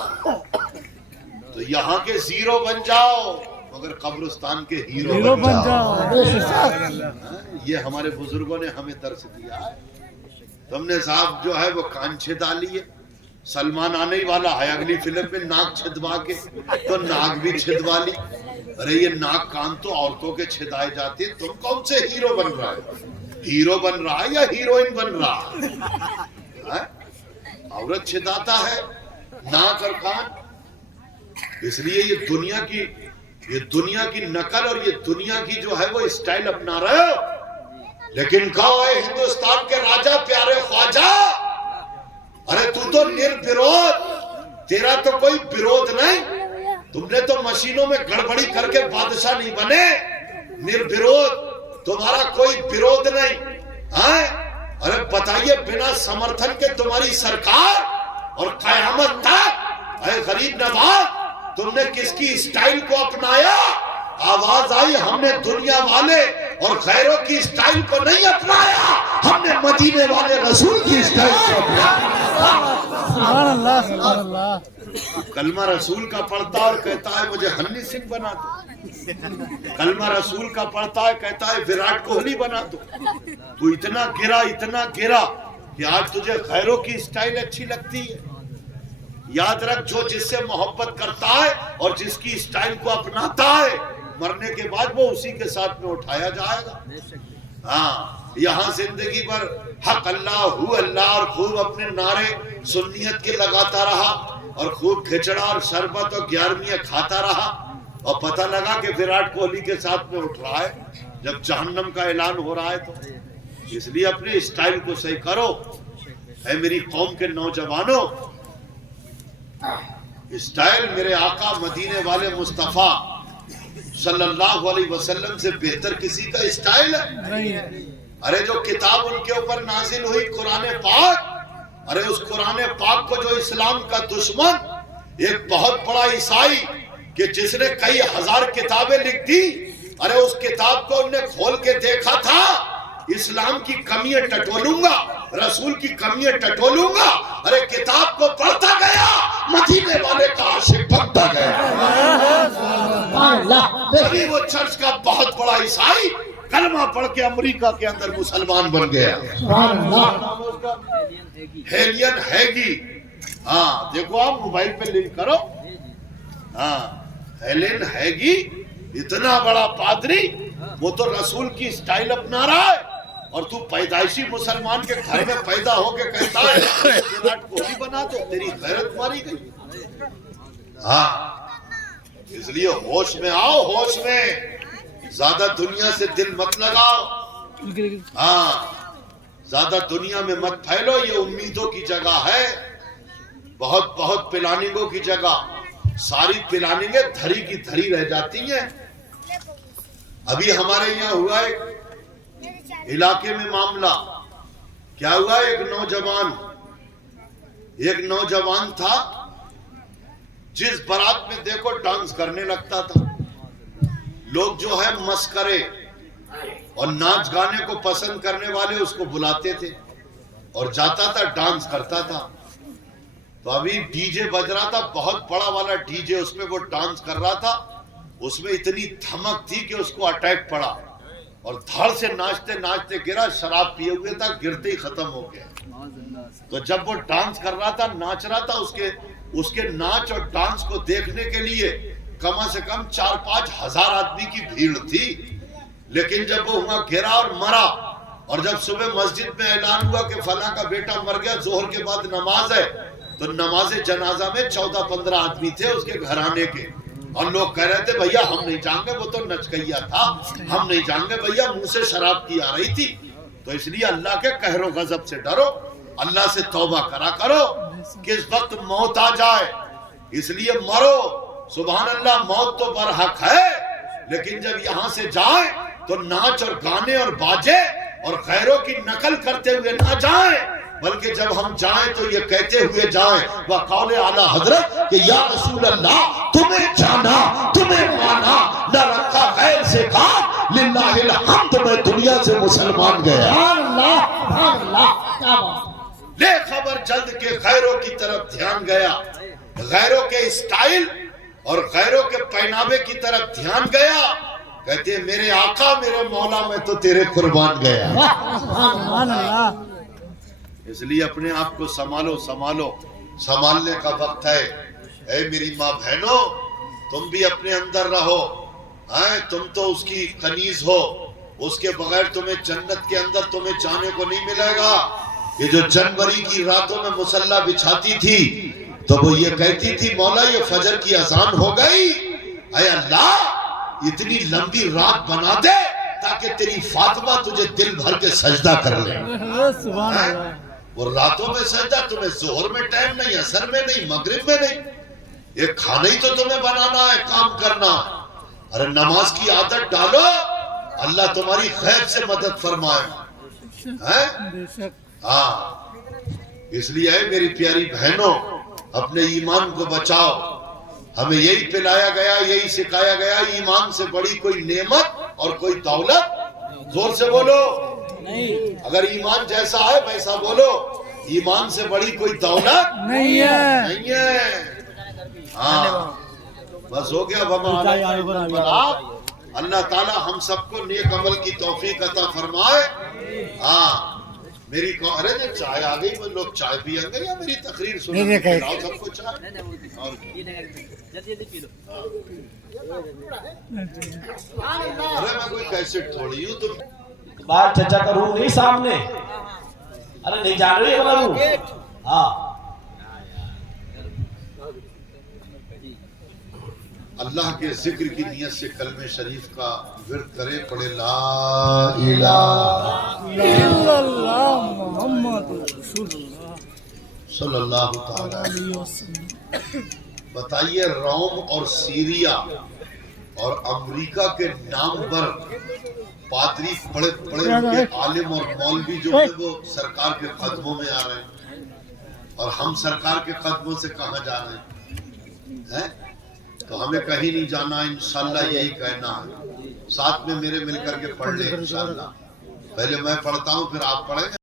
تو یہاں کے زیرو بن جاؤ مگر قبرستان کے ہیرو بن جاؤ۔ یہ ہمارے بزرگوں نے ہمیں درس دیا ہے۔ تم نے صاحب جو ہے وہ کان چھدا لیے، سلمان آنے ہی والا ہے اگلی فلم میں ناک چھدوا کے، تو ناک بھی چھدوا لی۔ ارے یہ ناک کان تو عورتوں کے چھدائے جاتے ہیں، تم کون سے ہیرو بن رہا ہے؟ ہیرو بن رہا ہے یا ہیروئن بن رہا ہے؟ عورت چھداتا ہے ناک اور کان۔ اس لیے یہ دنیا کی نقل اور یہ دنیا کی جو ہے وہ اسٹائل اپنا رہے ہو، لیکن کہو اے ہندوستان کے راجہ پیارے خواجہ، ارے تو نربرود، تیرا تو کوئی برود نہیں، تم نے تو مشینوں میں گڑبڑی کر کے بادشاہ نہیں بنے، نربرود، تمہارا کوئی برود نہیں۔ ارے بتائیے بنا سمرتھن کے تمہاری سرکار اور قیامت تک، اے غریب نواز تم نے کس کی اسٹائل کو اپنایا؟ آواز آئی ہم نے دنیا والے اور غیروں کی اسٹائل کو نہیں اپنایا، ہم نے مدینے والے رسول کی اسٹائل کو اپنایا۔ سبحان اللہ سبحان اللہ۔ کلمہ رسول کا پڑھتا ہے اور کہتا ہے مجھے ہنی سنگھ بنا دو، کلمہ رسول کا پڑھتا ہے کہتا ہے وراٹ کوہلی بنا دو۔ تو اتنا گرا کہ آج تجھے غیروں کی اسٹائل اچھی لگتی ہے۔ یاد رکھ، جو جس سے محبت کرتا ہے اور جس کی اسٹائل کو اپناتا ہے، مرنے کے بعد وہ اسی کے ساتھ میں اٹھایا جائے گا۔ ہاں یہاں زندگی پر حق اللہ ہو اللہ اور خوب اپنے نعرے سنیت کے لگاتا رہا اور خوب کھچڑا اور شربت اور 11ویں کھاتا رہا، اور پتہ لگا کہ وراٹ کوہلی کے ساتھ میں اٹھ رہا ہے جب جہنم کا اعلان ہو رہا ہے۔ تو اس لیے اپنی اسٹائل کو صحیح کرو۔ اے میری قوم کے نوجوانوں، اسٹائل میرے آقا مدینے والے مصطفیٰ صلی اللہ علیہ وسلم سے بہتر کسی کا اسٹائل ہے؟ ارے جو کتاب ان کے اوپر نازل ہوئی قرآن پاک، ارے اس قرآن پاک کو جو اسلام کا دشمن، ایک بہت بڑا عیسائی کہ جس نے کئی ہزار کتابیں لکھ دی، ارے اس کتاب کو انہیں کھول کے دیکھا تھا، اسلام کی کمیاں ٹٹولوں گا، رسول کی کمیاں ٹٹولوں گا، ارے کتاب کو پڑھتا گیا، مدینے والے کا عاشق بنتا گیا۔ ابھی وہ چرچ کا بہت بڑا عیسائی کلمہ پڑھ کے امریکہ کے اندر مسلمان بن گیا۔ ہیلین ہیگی، ہاں دیکھو آپ موبائل پہ لنک کرو، ہاں ہیلین ہیگی اتنا بڑا پادری، وہ تو رسول کی اسٹائل اپنا رہا ہے، اور تو پیدائشی مسلمان کے گھر میں پیدا ہو کے کہتا ہے وراٹ کوہلی بنا دو، تیری غیرت ماری گئی۔ ہاں اس لیے ہوش میں آؤ، ہوش میں، زیادہ دنیا سے دل مت لگاؤ، ہاں زیادہ دنیا میں مت پھیلو، یہ امیدوں کی جگہ ہے، بہت پلاننگوں کی جگہ، ساری پلاننگیں دھری کی دھری رہ جاتی ہیں۔ ابھی ہمارے یہاں ہوا ایک علاقے میں معاملہ، کیا ہوا، ایک نوجوان تھا جس بارات میں دیکھو ڈانس کرنے لگتا تھا، لوگ جو ہے مسکرے اور ناچ گانے کو پسند کرنے والے اس کو بلاتے تھے اور جاتا تھا ڈانس کرتا تھا۔ تو ابھی ڈی جے بج رہا تھا، بہت بڑا والا ڈی جے، اس میں وہ ڈانس کر رہا تھا، اس میں اتنی دھمک تھی کہ اس کو اٹیک پڑا، اور دھڑ سے ناچتے ناچتے گرا، شراب پیے ہوئے تھا، گرتے ہی ختم ہو گیا۔ تو جب وہ ڈانس کر رہا تھا، ناچ رہا تھا، اس کے ناچ اور ڈانس کو دیکھنے کے لیے کم سے کم 4-5 ہزار آدمی کی بھیڑ تھی۔ لیکن جب وہ وہاں گرا اور مرا، اور جب صبح مسجد میں اعلان ہوا کہ فلاں کا بیٹا مر گیا، ظہر کے بعد نماز ہے، تو نماز جنازہ میں 14-15 آدمی تھے اس کے گھرانے کے، اور لوگ کہہ رہے تھے بھیا ہم نہیں جائیں گے، وہ تو نچکیا تھا، ہم نہیں جائیں گے بھیا، منہ سے شراب کی آ رہی تھی۔ تو اس لیے اللہ کے قہر و غضب سے ڈرو، اللہ سے توبہ کرا کرو کہ اس وقت موت آ جائے، اس لیے مرو۔ سبحان اللہ، موت تو برحق ہے، لیکن جب یہاں سے جائیں تو ناچ اور گانے اور باجے اور غیروں کی نقل کرتے ہوئے نہ جائیں، بلکہ جب ہم جائیں تو یہ کہتے ہوئے جائیں وقول اعلی حضرت کہ یا رسول اللہ تمہیں جانا، تمہیں مانا، نہ رکھا غیر سے کام، للہ الحمد میں دنیا سے مسلمان گیا۔ لے خبر جلد کے غیروں کی طرف دھیان گیا، غیروں کے اسٹائل اور غیروں کے پہناوے کی طرف دھیان گیا، کہتے ہیں میرے آقا میرے مولا میں تو تیرے قربان گیا۔ سبحان اللہ۔ اس لیے اپنے آپ کو سنبھالو، سنبھالنے کا وقت ہے۔ اے میری ماں بہنوں، تم بھی اپنے اندر رہو، تم تو اس کی کنیز ہو، اس کے بغیر تمہیں جنت کے اندر تمہیں جانے کو نہیں ملے گا۔ یہ جو جنوری کی راتوں میں مصلی بچھاتی تھی تو وہ یہ کہتی تھی مولا یہ فجر کی اذان ہو گئی، اے اللہ اتنی لمبی رات بنا دے تاکہ تیری فاطمہ تجھے دل بھر کے سجدہ کر لے۔ سبحان اللہ۔ وہ راتوں میں سجدہ تمہیں ظہر میں ٹائم نہیں، عصر میں نہیں، مغرب میں نہیں، ایک کھانا ہی تو تمہیں بنانا ہے، کام کرنا۔ ارے نماز کی عادت ڈالو، اللہ تمہاری خیر سے مدد فرمائے۔ بے شک۔ ہاں، اس لیے اے میری پیاری بہنوں اپنے ایمان کو بچاؤ۔ ہمیں یہی پلایا گیا، یہی سکھایا گیا، ایمان سے بڑی کوئی نعمت اور کوئی دولت، زور سے بولو، اگر ایمان جیسا ہے ویسا بولو، ایمان سے بڑی کوئی دولت نہیں ہے۔ ہاں بس ہو گیا۔ اللہ تعالی ہم سب کو نیک عمل کی توفیق عطا فرمائے۔ ہاں میری ارے چائے آ گئی، وہ لوگ چائے پیئیں گے یا میری تقریر سنیں گے؟ سب کو چائے ارے میں کوئی کیسٹ تھوڑی ہوں، تم بات چچا کا روم نہیں سامنے، ارے نہیں جان رہی ہے والا روم۔ ہاں اللہ کے ذکر کی نیت سے کلمہ شریف کا ورد کرے، پڑھے لا الہ الا اللہ محمد رسول اللہ صلی اللہ تعالی علیہ وسلم۔ بتائیے روم اور سیریا اور امریکہ کے نام پر پادری پڑے ان کے عالم اور مولوی جو ہیں وہ سرکار کے قدموں میں آ رہے ہیں، اور ہم سرکار کے قدموں سے کہاں جا رہے ہیں؟ تو ہمیں کہیں نہیں جانا، انشاءاللہ یہی کہنا ہے۔ ساتھ میں میرے مل کر کے پڑھ لیں انشاءاللہ۔ پہلے میں پڑھتا ہوں پھر آپ پڑھیں گے۔